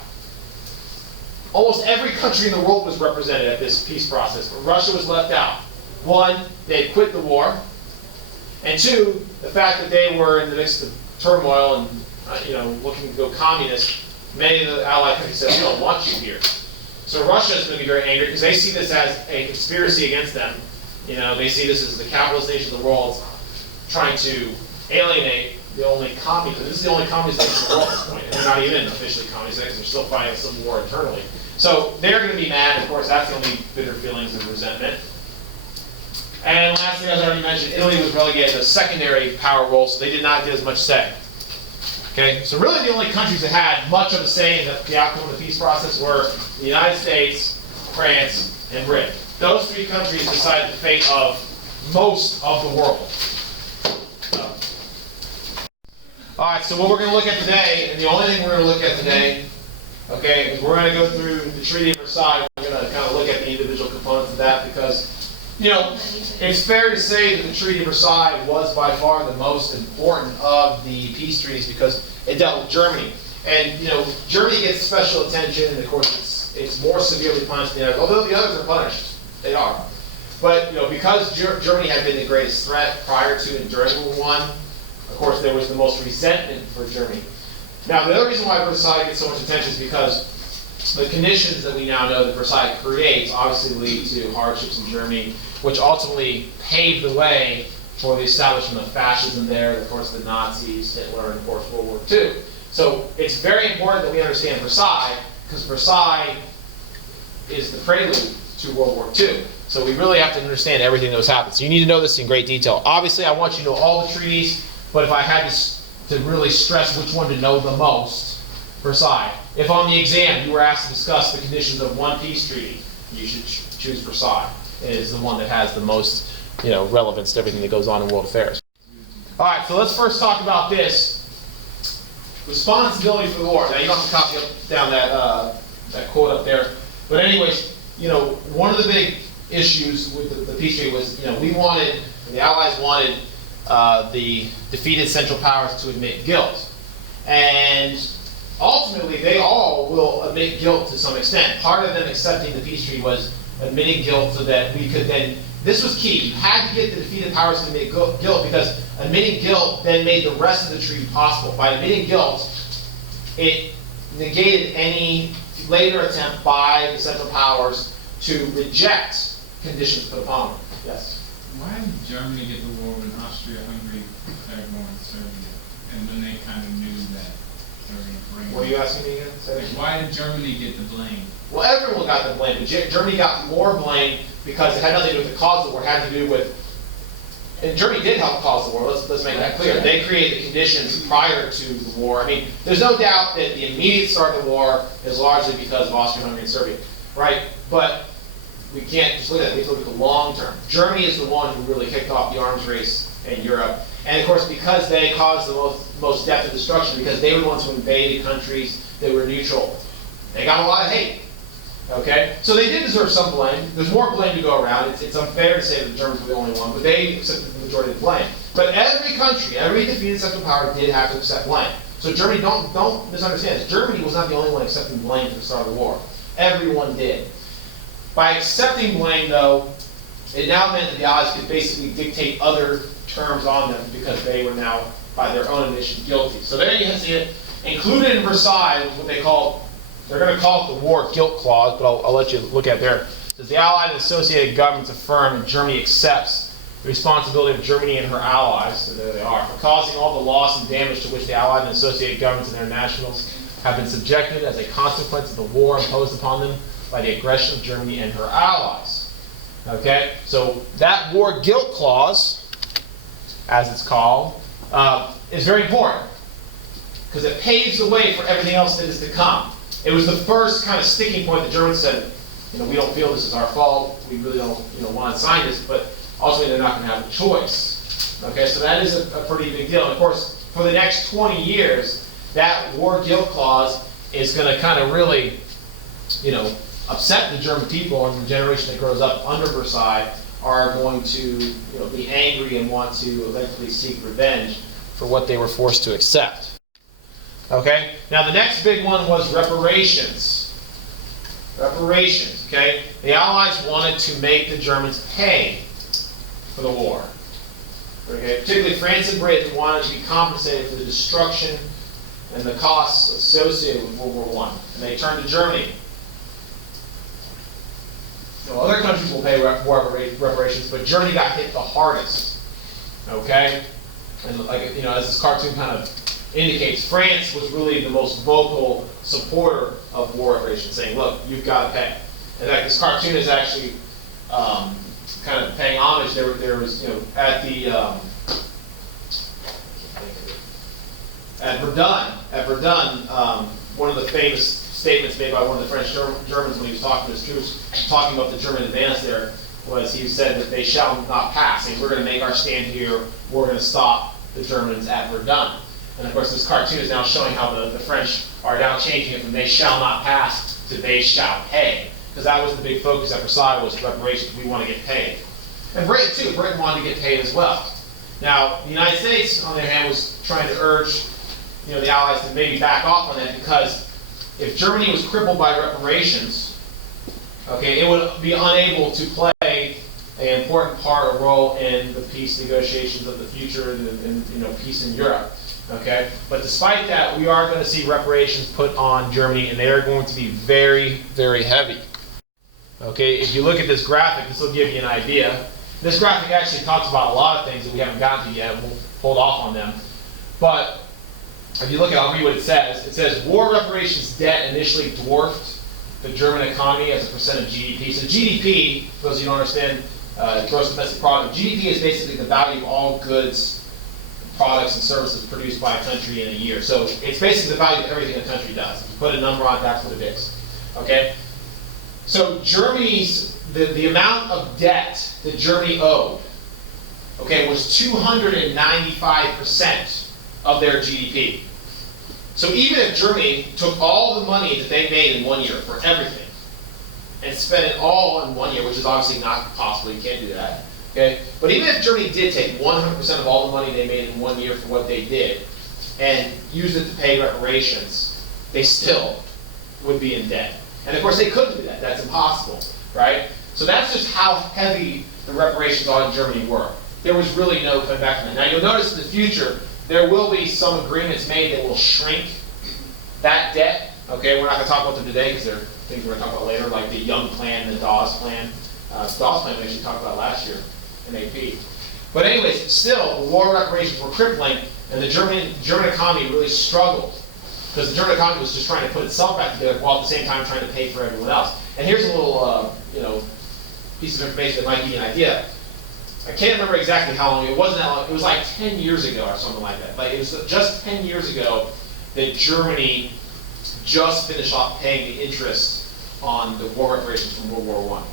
Almost every country in the world was represented at this peace process, but Russia was left out. One, they had quit the war, and two, the fact that they were in the midst of turmoil and looking to go communist. Many of the Allied countries said, we don't want you here. So Russia is going to be very angry because they see this as a conspiracy against them. They see this as the capitalist nation of the world trying to alienate the only communist. This is the only communist nation in the world at this point, and they're not even officially communist because they're still fighting a civil war internally. So they're going to be mad. Of course, that's the only bitter feelings of resentment. And lastly, as I already mentioned, Italy was relegated to a secondary power role, so they did not get as much say. Okay, so really the only countries that had much of a say in the outcome of the peace process were the United States, France, and Britain. Those three countries decided the fate of most of the world. All right, so what we're going to look at today, and the only thing we're going to look at today, okay, is we're going to go through the Treaty of Versailles. We're going to kind of look at the individual components of that because, it's fair to say that the Treaty of Versailles was by far the most important of the peace treaties because it dealt with Germany. And, Germany gets special attention, and of course it's more severely punished than the others, although the others are punished. They are. But, because Germany had been the greatest threat prior to and during World War I, of course there was the most resentment for Germany. Now, the other reason why Versailles gets so much attention is because the conditions that we now know that Versailles creates obviously lead to hardships in Germany, which ultimately paved the way for the establishment of fascism there, and of course the Nazis, Hitler, and of course World War II. So it's very important that we understand Versailles, because Versailles is the prelude to World War II. So we really have to understand everything that was happening. So you need to know this in great detail. Obviously, I want you to know all the treaties, but if I had to really stress which one to know the most, Versailles. If on the exam you were asked to discuss the conditions of one peace treaty, you should choose Versailles. It is the one that has the most, relevance to everything that goes on in world affairs. All right, so let's first talk about this. Responsibility for the war. Now, you don't have to copy down that quote up there. But anyways, one of the big issues with the peace treaty was, the Allies wanted the defeated Central Powers to admit guilt. And ultimately, they all will admit guilt to some extent. Part of them accepting the peace treaty was admitting guilt so that we could then, this was key, you had to get the defeated powers to admit guilt because admitting guilt then made the rest of the treaty possible. By admitting guilt, it negated any later attempt by the Central Powers to reject conditions put upon them. Yes? Why did Germany get the war when Austria-Hungary declared war on Serbia? And when they kind of knew that they were going to bring... What are you asking me again? Why did Germany get the blame? Well, everyone got the blame, but Germany got more blame because it had nothing to do with the cause of the war. It had to do with, and Germany did help cause the war. Let's make that clear. They created the conditions prior to the war. I mean, there's no doubt that the immediate start of the war is largely because of Austria-Hungary and Serbia, right? But we can't just look at it. We have to look at the long term. Germany is the one who really kicked off the arms race in Europe, and of course, because they caused the most death and destruction, because they were the ones who invaded countries that were neutral, they got a lot of hate. Okay, so they did deserve some blame. There's more blame to go around. It's unfair to say that the Germans were the only one, but they accepted the majority of the blame. But every country, every defeated Central Power did have to accept blame. So Germany, don't misunderstand this. Germany was not the only one accepting blame for the start of the war. Everyone did. By accepting blame, though, it now meant that the Allies could basically dictate other terms on them because they were now, by their own admission, guilty. So there you see it. Included in Versailles was what they call, they're going to call it the War Guilt Clause, but I'll let you look at there. It says the Allied and associated governments affirm that Germany accepts the responsibility of Germany and her allies, so there they are, for causing all the loss and damage to which the Allied and associated governments and their nationals have been subjected as a consequence of the war imposed upon them by the aggression of Germany and her allies. Okay, so that War Guilt Clause, as it's called, is very important because it paves the way for everything else that is to come. It was the first kind of sticking point. The Germans said, we don't feel this is our fault. We really don't, want to sign this, but ultimately they're not going to have a choice. Okay, so that is a pretty big deal. And of course, for the next 20 years, that War Guilt Clause is going to kind of really, upset the German people, and the generation that grows up under Versailles are going to, be angry and want to eventually seek revenge for what they were forced to accept. Okay, now the next big one was reparations. Reparations, okay? The Allies wanted to make the Germans pay for the war. Okay, particularly France and Britain wanted to be compensated for the destruction and the costs associated with World War I. And they turned to Germany. Other countries will pay reparations, but Germany got hit the hardest. Okay? And as this cartoon kind of indicates, France was really the most vocal supporter of war reparations, saying, look, you've got to pay. In fact, this cartoon is actually kind of paying homage. There was, at Verdun, one of the famous statements made by one of the French Germans when he was talking to his troops, talking about the German advance there, was he said that they shall not pass. Saying, we're going to make our stand here, we're going to stop the Germans at Verdun. And of course, this cartoon is now showing how the French are now changing it from they shall not pass to they shall pay. Because that was the big focus at Versailles, was reparations. We want to get paid. And Britain, too. Britain wanted to get paid as well. Now, the United States, on the other hand, was trying to urge the Allies to maybe back off on that, because if Germany was crippled by reparations, okay, it would be unable to play an important part or role in the peace negotiations of the future and peace in Europe. Okay, but despite that, we are going to see reparations put on Germany, and they are going to be very, very heavy. Okay, if you look at this graphic, this will give you an idea. This graphic actually talks about a lot of things that we haven't gotten to yet. We'll hold off on them. But if you look at, I'll read what it says. It says, war reparations debt initially dwarfed the German economy as a percent of GDP. So GDP, for those of you who don't understand, gross domestic product, GDP is basically the value of all goods, products, and services produced by a country in a year. So it's basically the value of everything a country does. If you put a number on it, that's what it is. Okay? So Germany's, the amount of debt that Germany owed, okay, was 295% of their GDP. So even if Germany took all the money that they made in 1 year for everything and spent it all in 1 year, which is obviously not possible, you can't do that, okay? But even if Germany did take 100% of all the money they made in 1 year for what they did and used it to pay reparations, they still would be in debt. And of course they couldn't do that, that's impossible, right? So that's just how heavy the reparations on Germany were. There was really no coming back from that. Now you'll notice in the future, there will be some agreements made that will shrink that debt. Okay, we're not going to talk about them today because they're things we're going to talk about later, like the Young Plan, the Dawes Plan. Dawes Plan we actually talked about last year in AP. But anyways, still, the war reparations were crippling, and the German economy really struggled because the German economy was just trying to put itself back together while at the same time trying to pay for everyone else. And here's a little, piece of information that might give you an idea. I can't remember exactly how long. It wasn't that long. It was like 10 years ago or something like that. Like it was just 10 years ago that Germany just finished off paying the interest on the war reparations from World War I.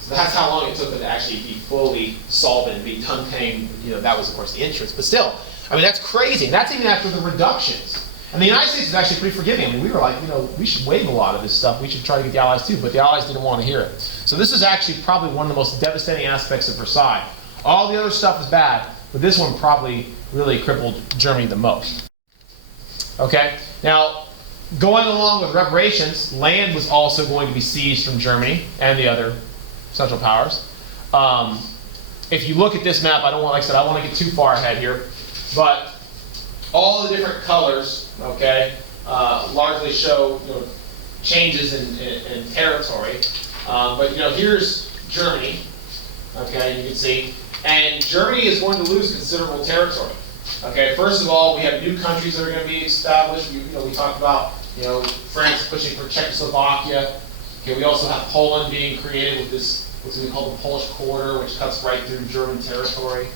So that's how long it took them to actually be fully solvent and be done paying. That was of course the interest. But still, I mean that's crazy. And that's even after the reductions. And the United States is actually pretty forgiving. I mean, we were like, we should waive a lot of this stuff. We should try to get the Allies too, but the Allies didn't want to hear it. So this is actually probably one of the most devastating aspects of Versailles. All the other stuff is bad, but this one probably really crippled Germany the most. Okay, now going along with reparations, land was also going to be seized from Germany and the other Central Powers. If you look at this map, I don't want, like I said, I don't want to get too far ahead here, but all the different colors, okay, largely show changes in territory. But here's Germany, okay, you can see, and Germany is going to lose considerable territory. Okay, first of all, we have new countries that are going to be established. We talked about France pushing for Czechoslovakia. Okay, we also have Poland being created with this what's we call the Polish Quarter, which cuts right through German territory.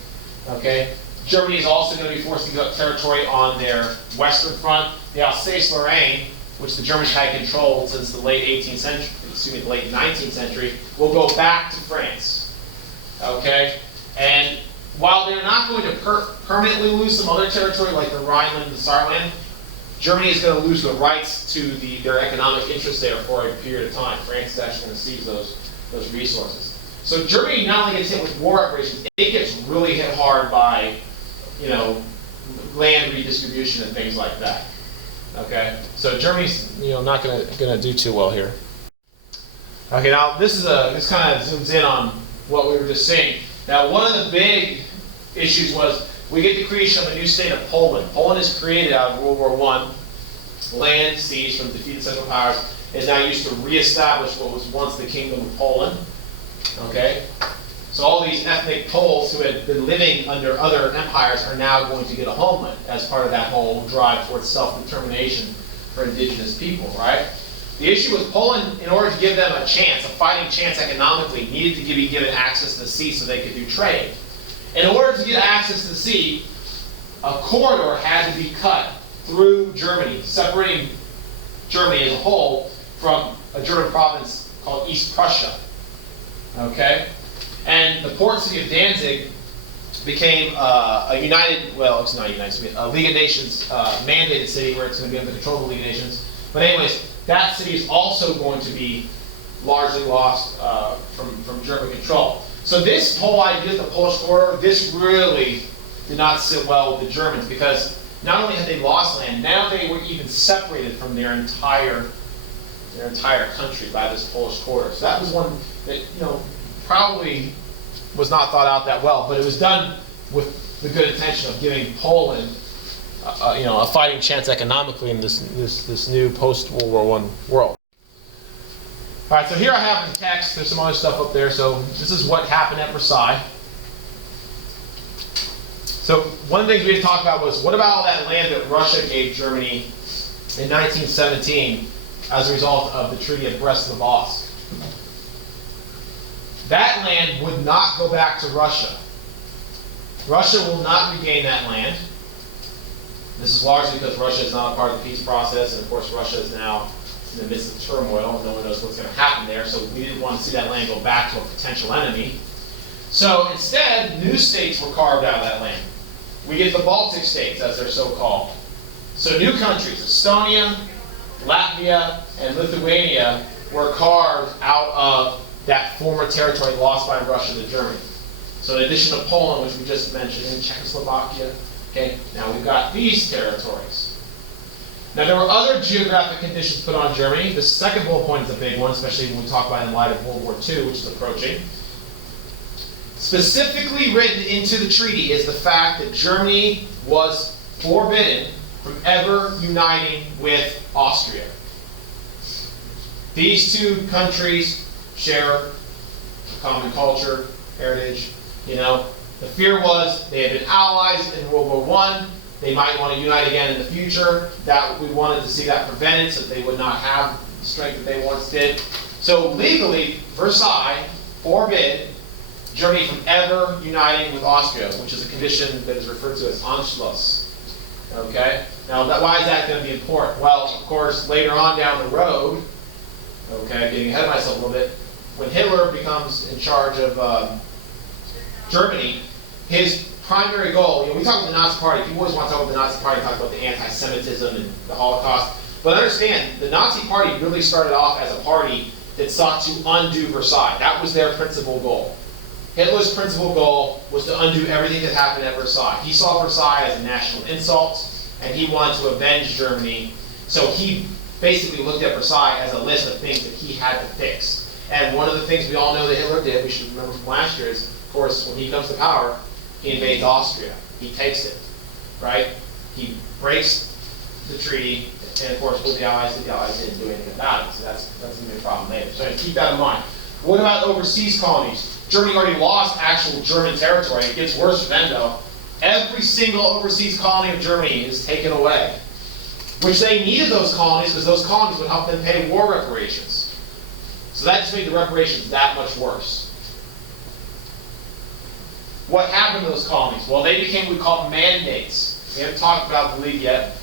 Okay, Germany is also going to be forced to give up territory on their western front. The Alsace-Lorraine, which the Germans had controlled since the late 18th century, the late 19th century, will go back to France. Okay, and while they're not going to permanently lose some other territory like the Rhineland and the Saarland, Germany is going to lose the rights to their economic interests there for a period of time. France is actually going to seize those resources. So Germany not only gets hit with war reparations, it gets really hit hard by land redistribution and things like that. Okay, so Germany's not going to do too well here. Okay, now this kind of zooms in on what we were just saying. Now, one of the big issues was we get the creation of a new state of Poland. Poland is created out of World War I. Land seized from defeated Central Powers is now used to reestablish what was once the Kingdom of Poland. Okay, so all these ethnic Poles who had been living under other empires are now going to get a homeland as part of that whole drive towards self-determination for indigenous people, right? The issue was Poland, in order to give them a chance, a fighting chance economically, needed to be given access to the sea so they could do trade. In order to get access to the sea, a corridor had to be cut through Germany, separating Germany as a whole from a German province called East Prussia. Okay? And the port city of Danzig became a it's not united, a League of Nations mandated city where it's going to be under the control of the League of Nations. But anyways, that city is also going to be largely lost from German control. So this whole idea of the Polish Quarter, this really did not sit well with the Germans, because not only had they lost land, now they were even separated from their entire country by this Polish Quarter. So that was one that probably was not thought out that well, but it was done with the good intention of giving Poland a fighting chance economically in this new post-World War I world. All right, so here I have the text. There's some other stuff up there. So this is what happened at Versailles. So one of the things we had to talk about was, what about all that land that Russia gave Germany in 1917 as a result of the Treaty of Brest-Litovsk? That land would not go back to Russia. Russia will not regain that land. This is largely because Russia is not a part of the peace process, and of course Russia is now in the midst of turmoil, and no one knows what's going to happen there, so we didn't want to see that land go back to a potential enemy. So instead, new states were carved out of that land. We get the Baltic states, as they're so called. So new countries, Estonia, Latvia, and Lithuania, were carved out of that former territory lost by Russia to Germany. So in addition to Poland, which we just mentioned, and Czechoslovakia, okay, now we've got these territories. Now there were other geographic conditions put on Germany. The second bullet point is a big one, especially when we talk about it in light of World War II, which is approaching. Specifically written into the treaty is the fact that Germany was forbidden from ever uniting with Austria. These two countries share a common culture, heritage. The fear was they had been allies in World War I. They might want to unite again in the future. That we wanted to see that prevented, so that they would not have the strength that they once did. So legally, Versailles forbid Germany from ever uniting with Austria, which is a condition that is referred to as Anschluss. Okay? Now, why is that going to be important? Well, of course, later on down the road, okay, getting ahead of myself a little bit, when Hitler becomes in charge of Germany, his primary goal, we talk about the Nazi Party. People always want to talk about the Nazi Party, talk about the anti-Semitism and the Holocaust. But understand, the Nazi Party really started off as a party that sought to undo Versailles. That was their principal goal. Hitler's principal goal was to undo everything that happened at Versailles. He saw Versailles as a national insult, and he wanted to avenge Germany. So he basically looked at Versailles as a list of things that he had to fix. And one of the things we all know that Hitler did, we should remember from last year, is, of course, when he comes to power, he invades Austria. He takes it, right? He breaks the treaty, and of course, with the Allies didn't do anything about it. So that's going to be a problem later. So keep that in mind. What about overseas colonies? Germany already lost actual German territory. It gets worse for them, though. Every single overseas colony of Germany is taken away, which they needed those colonies because those colonies would help them pay war reparations. So that just made the reparations that much worse. What happened to those colonies? Well, they became what we call mandates. We haven't talked about the League yet.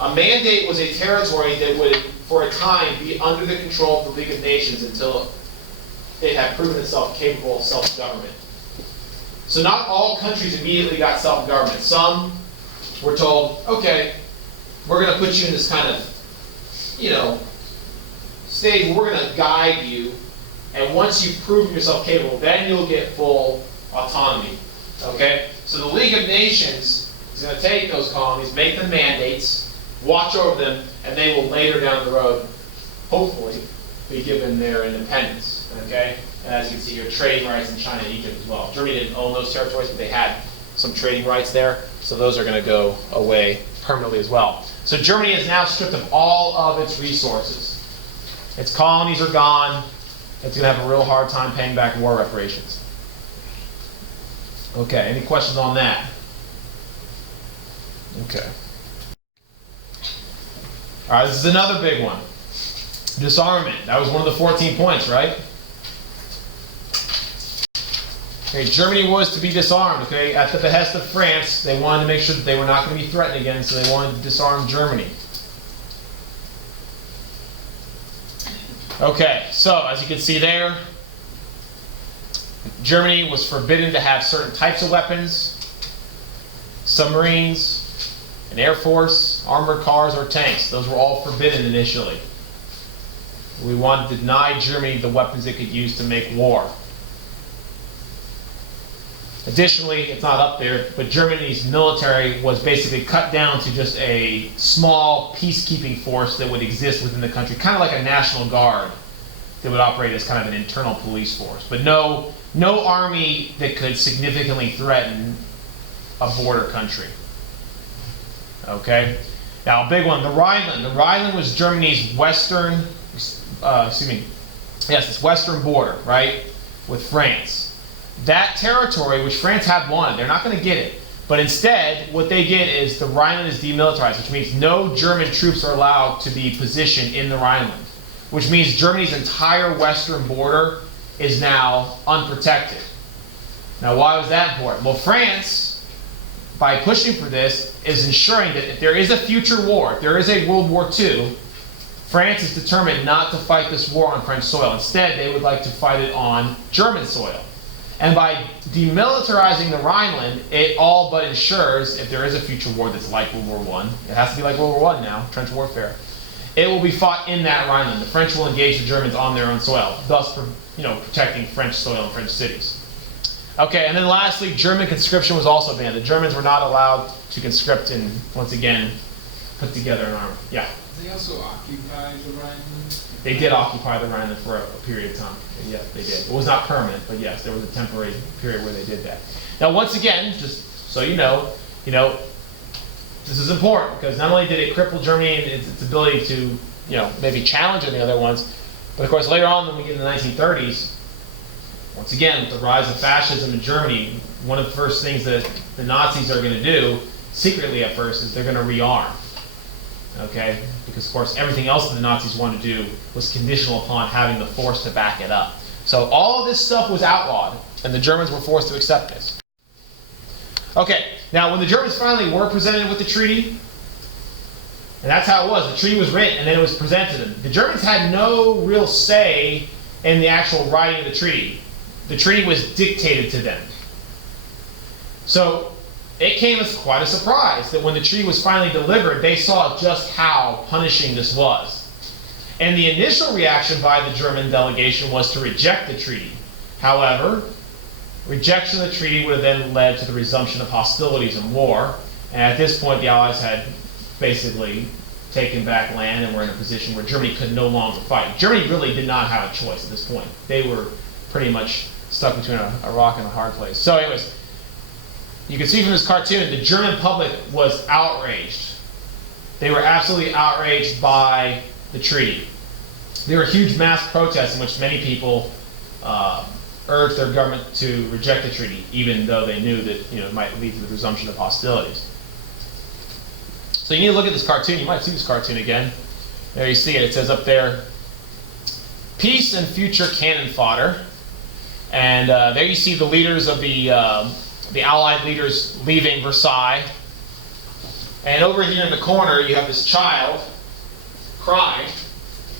A mandate was a territory that would, for a time, be under the control of the League of Nations until it had proven itself capable of self-government. So not all countries immediately got self-government. Some were told, okay, we're going to put you in this kind of, stage where we're going to guide you, and once you've proven yourself capable, then you'll get full autonomy. Okay? So the League of Nations is going to take those colonies, make them mandates, watch over them, and they will later down the road, hopefully, be given their independence. Okay? And as you can see here, trading rights in China and Egypt as well. Germany didn't own those territories, but they had some trading rights there, so those are going to go away permanently as well. So Germany is now stripped of all of its resources. Its colonies are gone. It's going to have a real hard time paying back war reparations. Okay, any questions on that? Okay. All right, this is another big one. Disarmament. That was one of the 14 points, right? Okay, Germany was to be disarmed, okay? At the behest of France, they wanted to make sure that they were not going to be threatened again, so they wanted to disarm Germany. Okay, so as you can see there, Germany was forbidden to have certain types of weapons, submarines, an air force, armored cars, or tanks. Those were all forbidden initially. We wanted to deny Germany the weapons it could use to make war. Additionally, it's not up there, but Germany's military was basically cut down to just a small peacekeeping force that would exist within the country, kind of like a National Guard that would operate as kind of an internal police force. But no army that could significantly threaten a border country. Okay? Now, a big one, the Rhineland. The Rhineland was Germany's its western border, right, with France. That territory, which France had won, they're not going to get it. But instead, what they get is the Rhineland is demilitarized, which means no German troops are allowed to be positioned in the Rhineland, which means Germany's entire western border is now unprotected. Now, why was that important? Well, France, by pushing for this, is ensuring that if there is a future war, if there is a World War II, France is determined not to fight this war on French soil. Instead, they would like to fight it on German soil. And by demilitarizing the Rhineland, it all but ensures, if there is a future war that's like World War I, it has to be like World War I now, trench warfare, it will be fought in that Rhineland. The French will engage the Germans on their own soil, thus protecting French soil and French cities. Okay, and then lastly, German conscription was also banned. The Germans were not allowed to conscript and, once again, put together an army. Yeah? They also occupied the Rhineland? They did occupy the Rhineland for a period of time. And yes, they did. It was not permanent, but yes, there was a temporary period where they did that. Now, once again, just so you know, this is important because not only did it cripple Germany and its ability to, maybe challenge any other ones, but of course later on when we get in the 1930s, once again, with the rise of fascism in Germany, one of the first things that the Nazis are going to do, secretly at first, is they're going to rearm. Okay? Because, of course, everything else that the Nazis wanted to do was conditional upon having the force to back it up. So all of this stuff was outlawed, and the Germans were forced to accept this. Okay, now when the Germans finally were presented with the treaty, and that's how it was, the treaty was written and then it was presented to them. The Germans had no real say in the actual writing of the treaty. The treaty was dictated to them. So it came as quite a surprise that when the treaty was finally delivered, they saw just how punishing this was. And the initial reaction by the German delegation was to reject the treaty. However, Rejection of the treaty would have then led to the resumption of hostilities and war. And at this point, the Allies had basically taken back land and were in a position where Germany could no longer fight. Germany really did not have a choice at this point. They were pretty much stuck between a rock and a hard place. So anyways, you can see from this cartoon, the German public was outraged. They were absolutely outraged by the treaty. There were huge mass protests in which many people urged their government to reject the treaty, even though they knew that it might lead to the resumption of hostilities. So you need to look at this cartoon. You might see this cartoon again. There you see it. It says up there, "Peace and future cannon fodder." And there you see the leaders of the Allied leaders leaving Versailles. And over here in the corner, you have this child crying.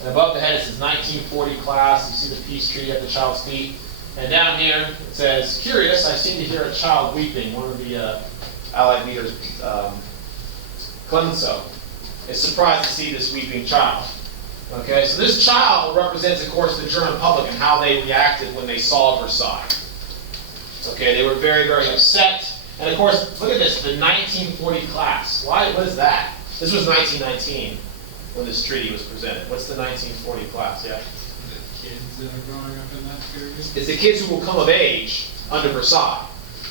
And above the head it says 1940 class. You see the peace treaty at the child's feet. And down here it says, "Curious, I seem to hear a child weeping." One of the Allied leaders, Clemenceau, is surprised to see this weeping child. Okay, so this child represents, of course, the German public and how they reacted when they saw Versailles. Okay, they were very, very upset. And of course, look at this, the 1940 class. What is that? This was 1919 when this treaty was presented. What's the 1940 class? Yeah? The kids that are growing up in that period? It's the kids who will come of age under Versailles.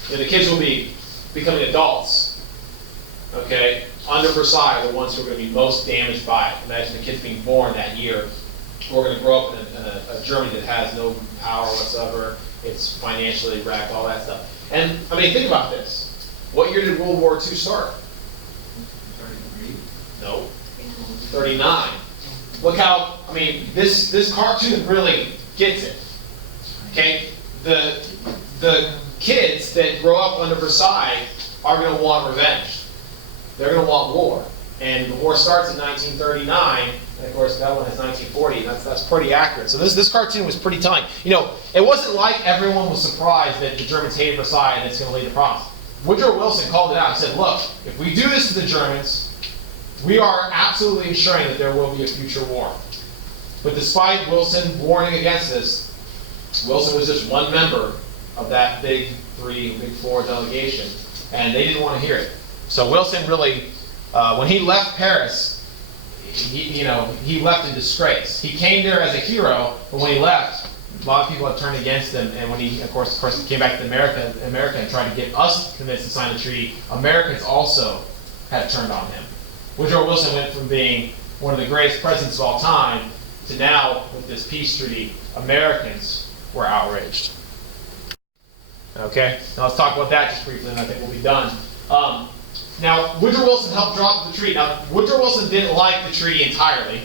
The kids will be becoming adults. Okay? Under Versailles are the ones who are going to be most damaged by it. Imagine the kids being born that year who are going to grow up in a Germany that has no power whatsoever. It's financially wrecked, all that stuff. And, I mean, think about this. What year did World War II start? 33. No. 39. Look how, I mean, this cartoon really gets it. Okay? The kids that grow up under Versailles are going to want revenge. They're going to want war. And the war starts in 1939, and of course that one has 1940, and that's pretty accurate. So this cartoon was pretty telling. It wasn't like everyone was surprised that the Germans hated Versailles and it's going to lead to problems. Woodrow Wilson called it out. He said, look, if we do this to the Germans, we are absolutely ensuring that there will be a future war. But despite Wilson warning against this, Wilson was just one member of that big three, big four delegation, and they didn't want to hear it. So Wilson really, when he left Paris, he left in disgrace. He came there as a hero, but when he left, a lot of people had turned against him. And when he, of course, came back to America and tried to get us convinced to sign the treaty, Americans also had turned on him. Woodrow Wilson went from being one of the greatest presidents of all time to now, with this peace treaty, Americans were outraged. Okay, now let's talk about that just briefly, and I think we'll be done. Now, Woodrow Wilson helped draw up the treaty. Now, Woodrow Wilson didn't like the treaty entirely,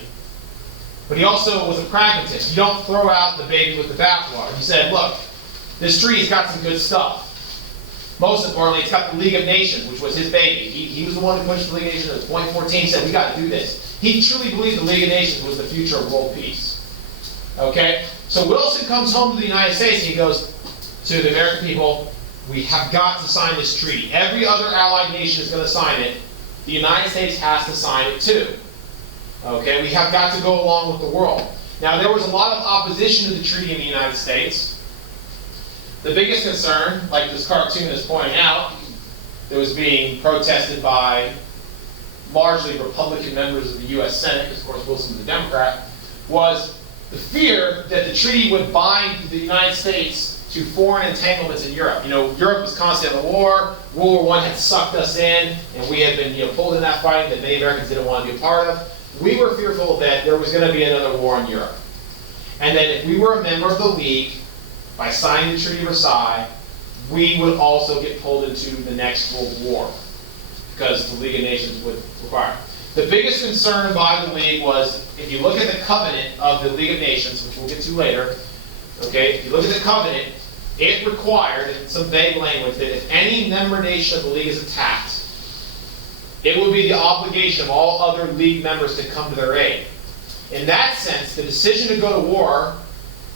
but he also was a pragmatist. You don't throw out the baby with the bathwater. He said, look, this treaty's got some good stuff. Most importantly, it's got the League of Nations, which was his baby. He was the one who pushed the League of Nations. It was 2014. He said, we got to do this. He truly believed the League of Nations was the future of world peace. Okay? So Wilson comes home to the United States and he goes to the American people, we have got to sign this treaty. Every other allied nation is going to sign it. The United States has to sign it too. Okay, we have got to go along with the world. Now, there was a lot of opposition to the treaty in the United States. The biggest concern, like this cartoon is pointing out, that was being protested by largely Republican members of the U.S. Senate, because of course Wilson was a Democrat, was the fear that the treaty would bind the United States to foreign entanglements in Europe. Europe was constantly at war. World War I had sucked us in, and we had been pulled in that fight that many Americans didn't want to be a part of. We were fearful that there was going to be another war in Europe. And that if we were a member of the League, by signing the Treaty of Versailles, we would also get pulled into the next World War, because the League of Nations would require it. The biggest concern by the League was, if you look at the covenant of the League of Nations, which we'll get to later, okay, if you look at the covenant, it required, in some vague language, that if any member nation of the League is attacked, it would be the obligation of all other League members to come to their aid. In that sense, the decision to go to war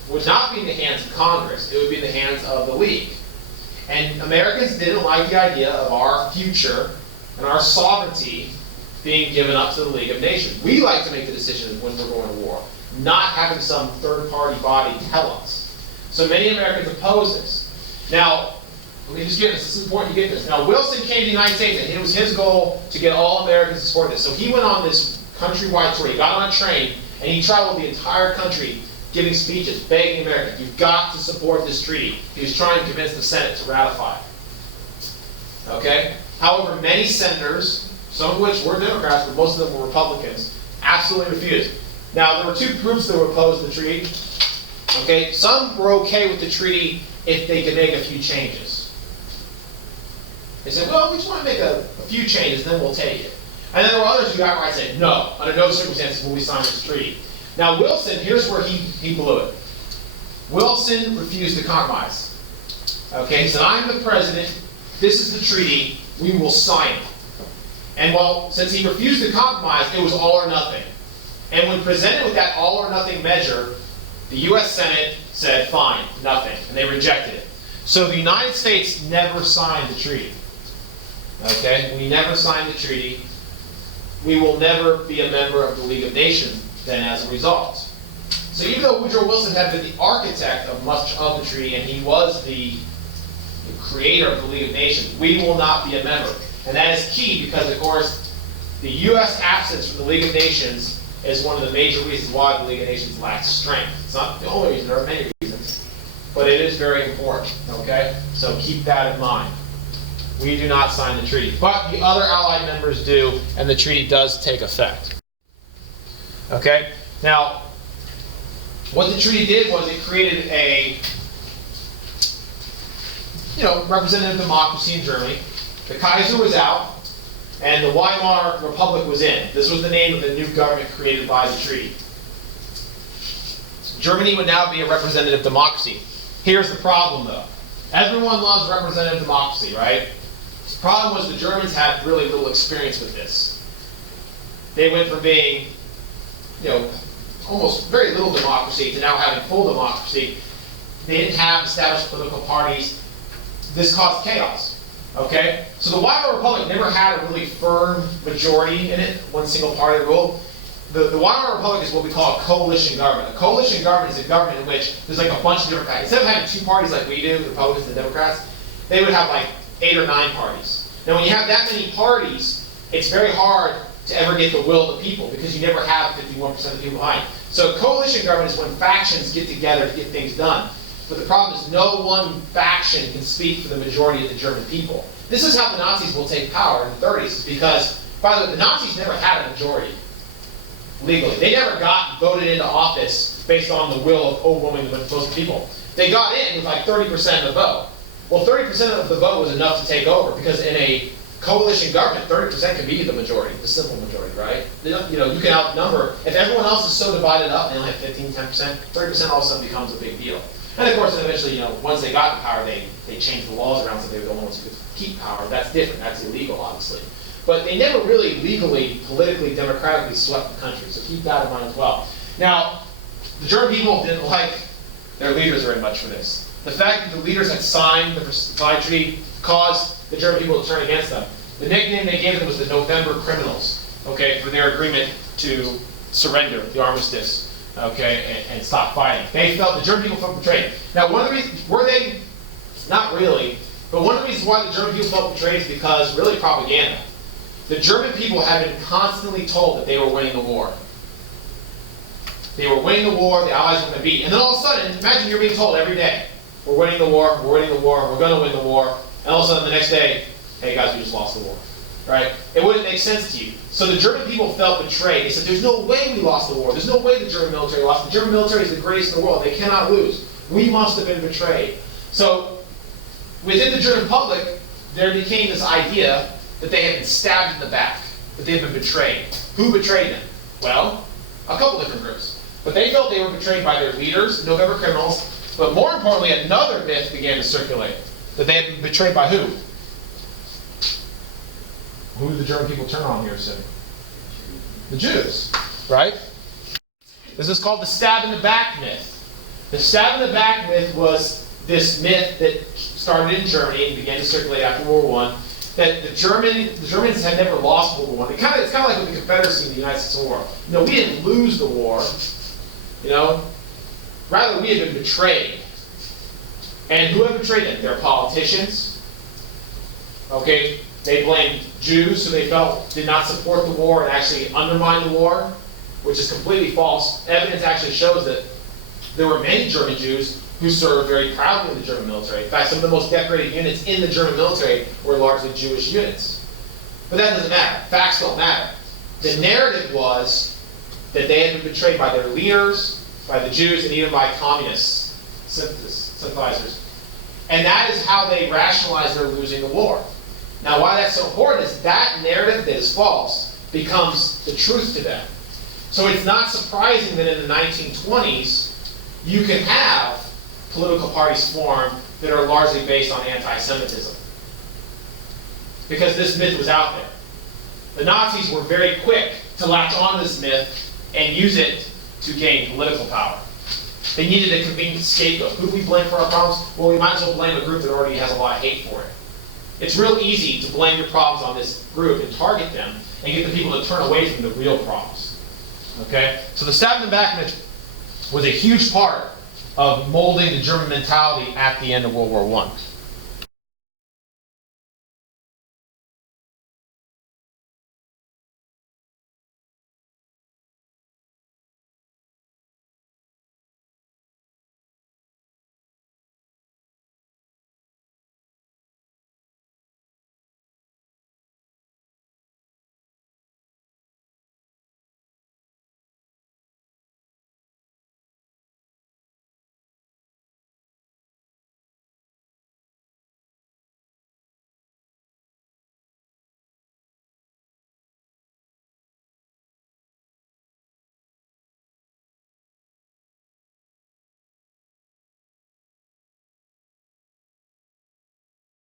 would not be in the hands of Congress, it would be in the hands of the League. And Americans didn't like the idea of our future and our sovereignty being given up to the League of Nations. We like to make the decision when we're going to war, not having some third-party body tell us. So many Americans oppose this. Now, let me just get this. This is important you get this. Now, Wilson came to the United States, and it was his goal to get all Americans to support this. So he went on this countrywide tour. He got on a train, and he traveled the entire country giving speeches, begging Americans, you've got to support this treaty. He was trying to convince the Senate to ratify it. Okay? However, many senators, some of which were Democrats, but most of them were Republicans, absolutely refused. Now, there were two groups that were opposed to the treaty. Okay? Some were okay with the treaty if they could make a few changes. They said, well, we just want to make a few changes, and then we'll take it. And then there were others who outright said, no, under no circumstances will we sign this treaty. Now, Wilson, here's where he blew it. Wilson refused to compromise. Okay, he said, I'm the president, this is the treaty, we will sign it. And well, since he refused to compromise, it was all or nothing. And when presented with that all or nothing measure, the US Senate said, fine, nothing, and they rejected it. So the United States never signed the treaty. Okay, we never signed the treaty. We will never be a member of the League of Nations then as a result. So even though Woodrow Wilson had been the architect of much of the treaty, and he was the creator of the League of Nations, we will not be a member. And that is key because, of course, the U.S. absence from the League of Nations is one of the major reasons why the League of Nations lacks strength. It's not the only reason, there are many reasons, but it is very important, okay? So keep that in mind. We do not sign the treaty, but the other Allied members do, and the treaty does take effect. Okay? Now, what the treaty did was it created a, representative democracy in Germany. The Kaiser was out, and the Weimar Republic was in. This was the name of the new government created by the treaty. Germany would now be a representative democracy. Here's the problem, though. Everyone loves representative democracy, right? The problem was the Germans had really little experience with this. They went from being, almost very little democracy to now having full democracy. They didn't have established political parties. This caused chaos. Okay? So the Weimar Republic never had a really firm majority in it, one single party rule. The Weimar Republic is what we call a coalition government. A coalition government is a government in which there's like a bunch of different parties. Instead of having two parties like we do, the Republicans and the Democrats, they would have like 8 or 9 parties. Now when you have that many parties, it's very hard to ever get the will of the people because you never have 51% of the people behind. So coalition government is when factions get together to get things done. But the problem is no one faction can speak for the majority of the German people. This is how the Nazis will take power in the 30s, is because, by the way, the Nazis never had a majority legally. They never got voted into office based on the will of overwhelming most of the people. They got in with like 30% of the vote. Well, 30% of the vote was enough to take over, because in a coalition government, 30% can be the majority, the simple majority, right? You can outnumber. If everyone else is so divided up, and they only have 15, 10%, 30% all of a sudden becomes a big deal. And of course, eventually, once they got in power, they changed the laws around so they were the only ones who could keep power. That's different. That's illegal, obviously. But they never really legally, politically, democratically swept the country. So keep that in mind as well. Now, the German people didn't like their leaders very much for this. The fact that the leaders had signed the Versailles Treaty caused the German people to turn against them. The nickname they gave them was the November Criminals, okay, for their agreement to surrender the armistice, okay, and stop fighting. They felt, the German people felt betrayed. Now, one of the reasons, were they? Not really, but one of the reasons why the German people felt betrayed is because, really, propaganda. The German people had been constantly told that they were winning the war. They were winning the war, the Allies were going to beat. And then all of a sudden, imagine you're being told every day, we're winning the war, we're winning the war, we're going to win the war, and all of a sudden the next day, hey guys, we just lost the war. Right? It wouldn't make sense to you. So the German people felt betrayed. They said, there's no way we lost the war. There's no way the German military lost. The German military is the greatest in the world. They cannot lose. We must have been betrayed. So within the German public, there became this idea that they had been stabbed in the back, that they had been betrayed. Who betrayed them? Well, a couple different groups. But they felt they were betrayed by their leaders, November Criminals. But more importantly, another myth began to circulate, that they had been betrayed by who? Who do the German people turn on here, Sid? The Jews, right? This is called the stab in the back myth. The stab in the back myth was this myth that started in Germany and began to circulate after World War I, that the Germans had never lost World War I. It's kind of like with the Confederacy in the United States War. We didn't lose the war. Rather we had been betrayed. And who had betrayed them? Their politicians. Okay, they blamed Jews who they felt did not support the war and actually undermined the war, which is completely false. Evidence actually shows that there were many German Jews who served very proudly in the German military. In fact, some of the most decorated units in the German military were largely Jewish units. But that doesn't matter. Facts don't matter. The narrative was that they had been betrayed by their leaders, by the Jews, and even by communist sympathizers. And that is how they rationalized their losing the war. Now, why that's so important is that narrative that is false becomes the truth to them. So it's not surprising that in the 1920s, you can have political parties form that are largely based on anti-Semitism. Because this myth was out there. The Nazis were very quick to latch on this myth and use it to gain political power. They needed a convenient scapegoat. Who do we blame for our problems? Well, we might as well blame a group that already has a lot of hate for it. It's real easy to blame your problems on this group and target them and get the people to turn away from the real problems. Okay? So the stabbing and back myth was a huge part of molding the German mentality at the end of World War I.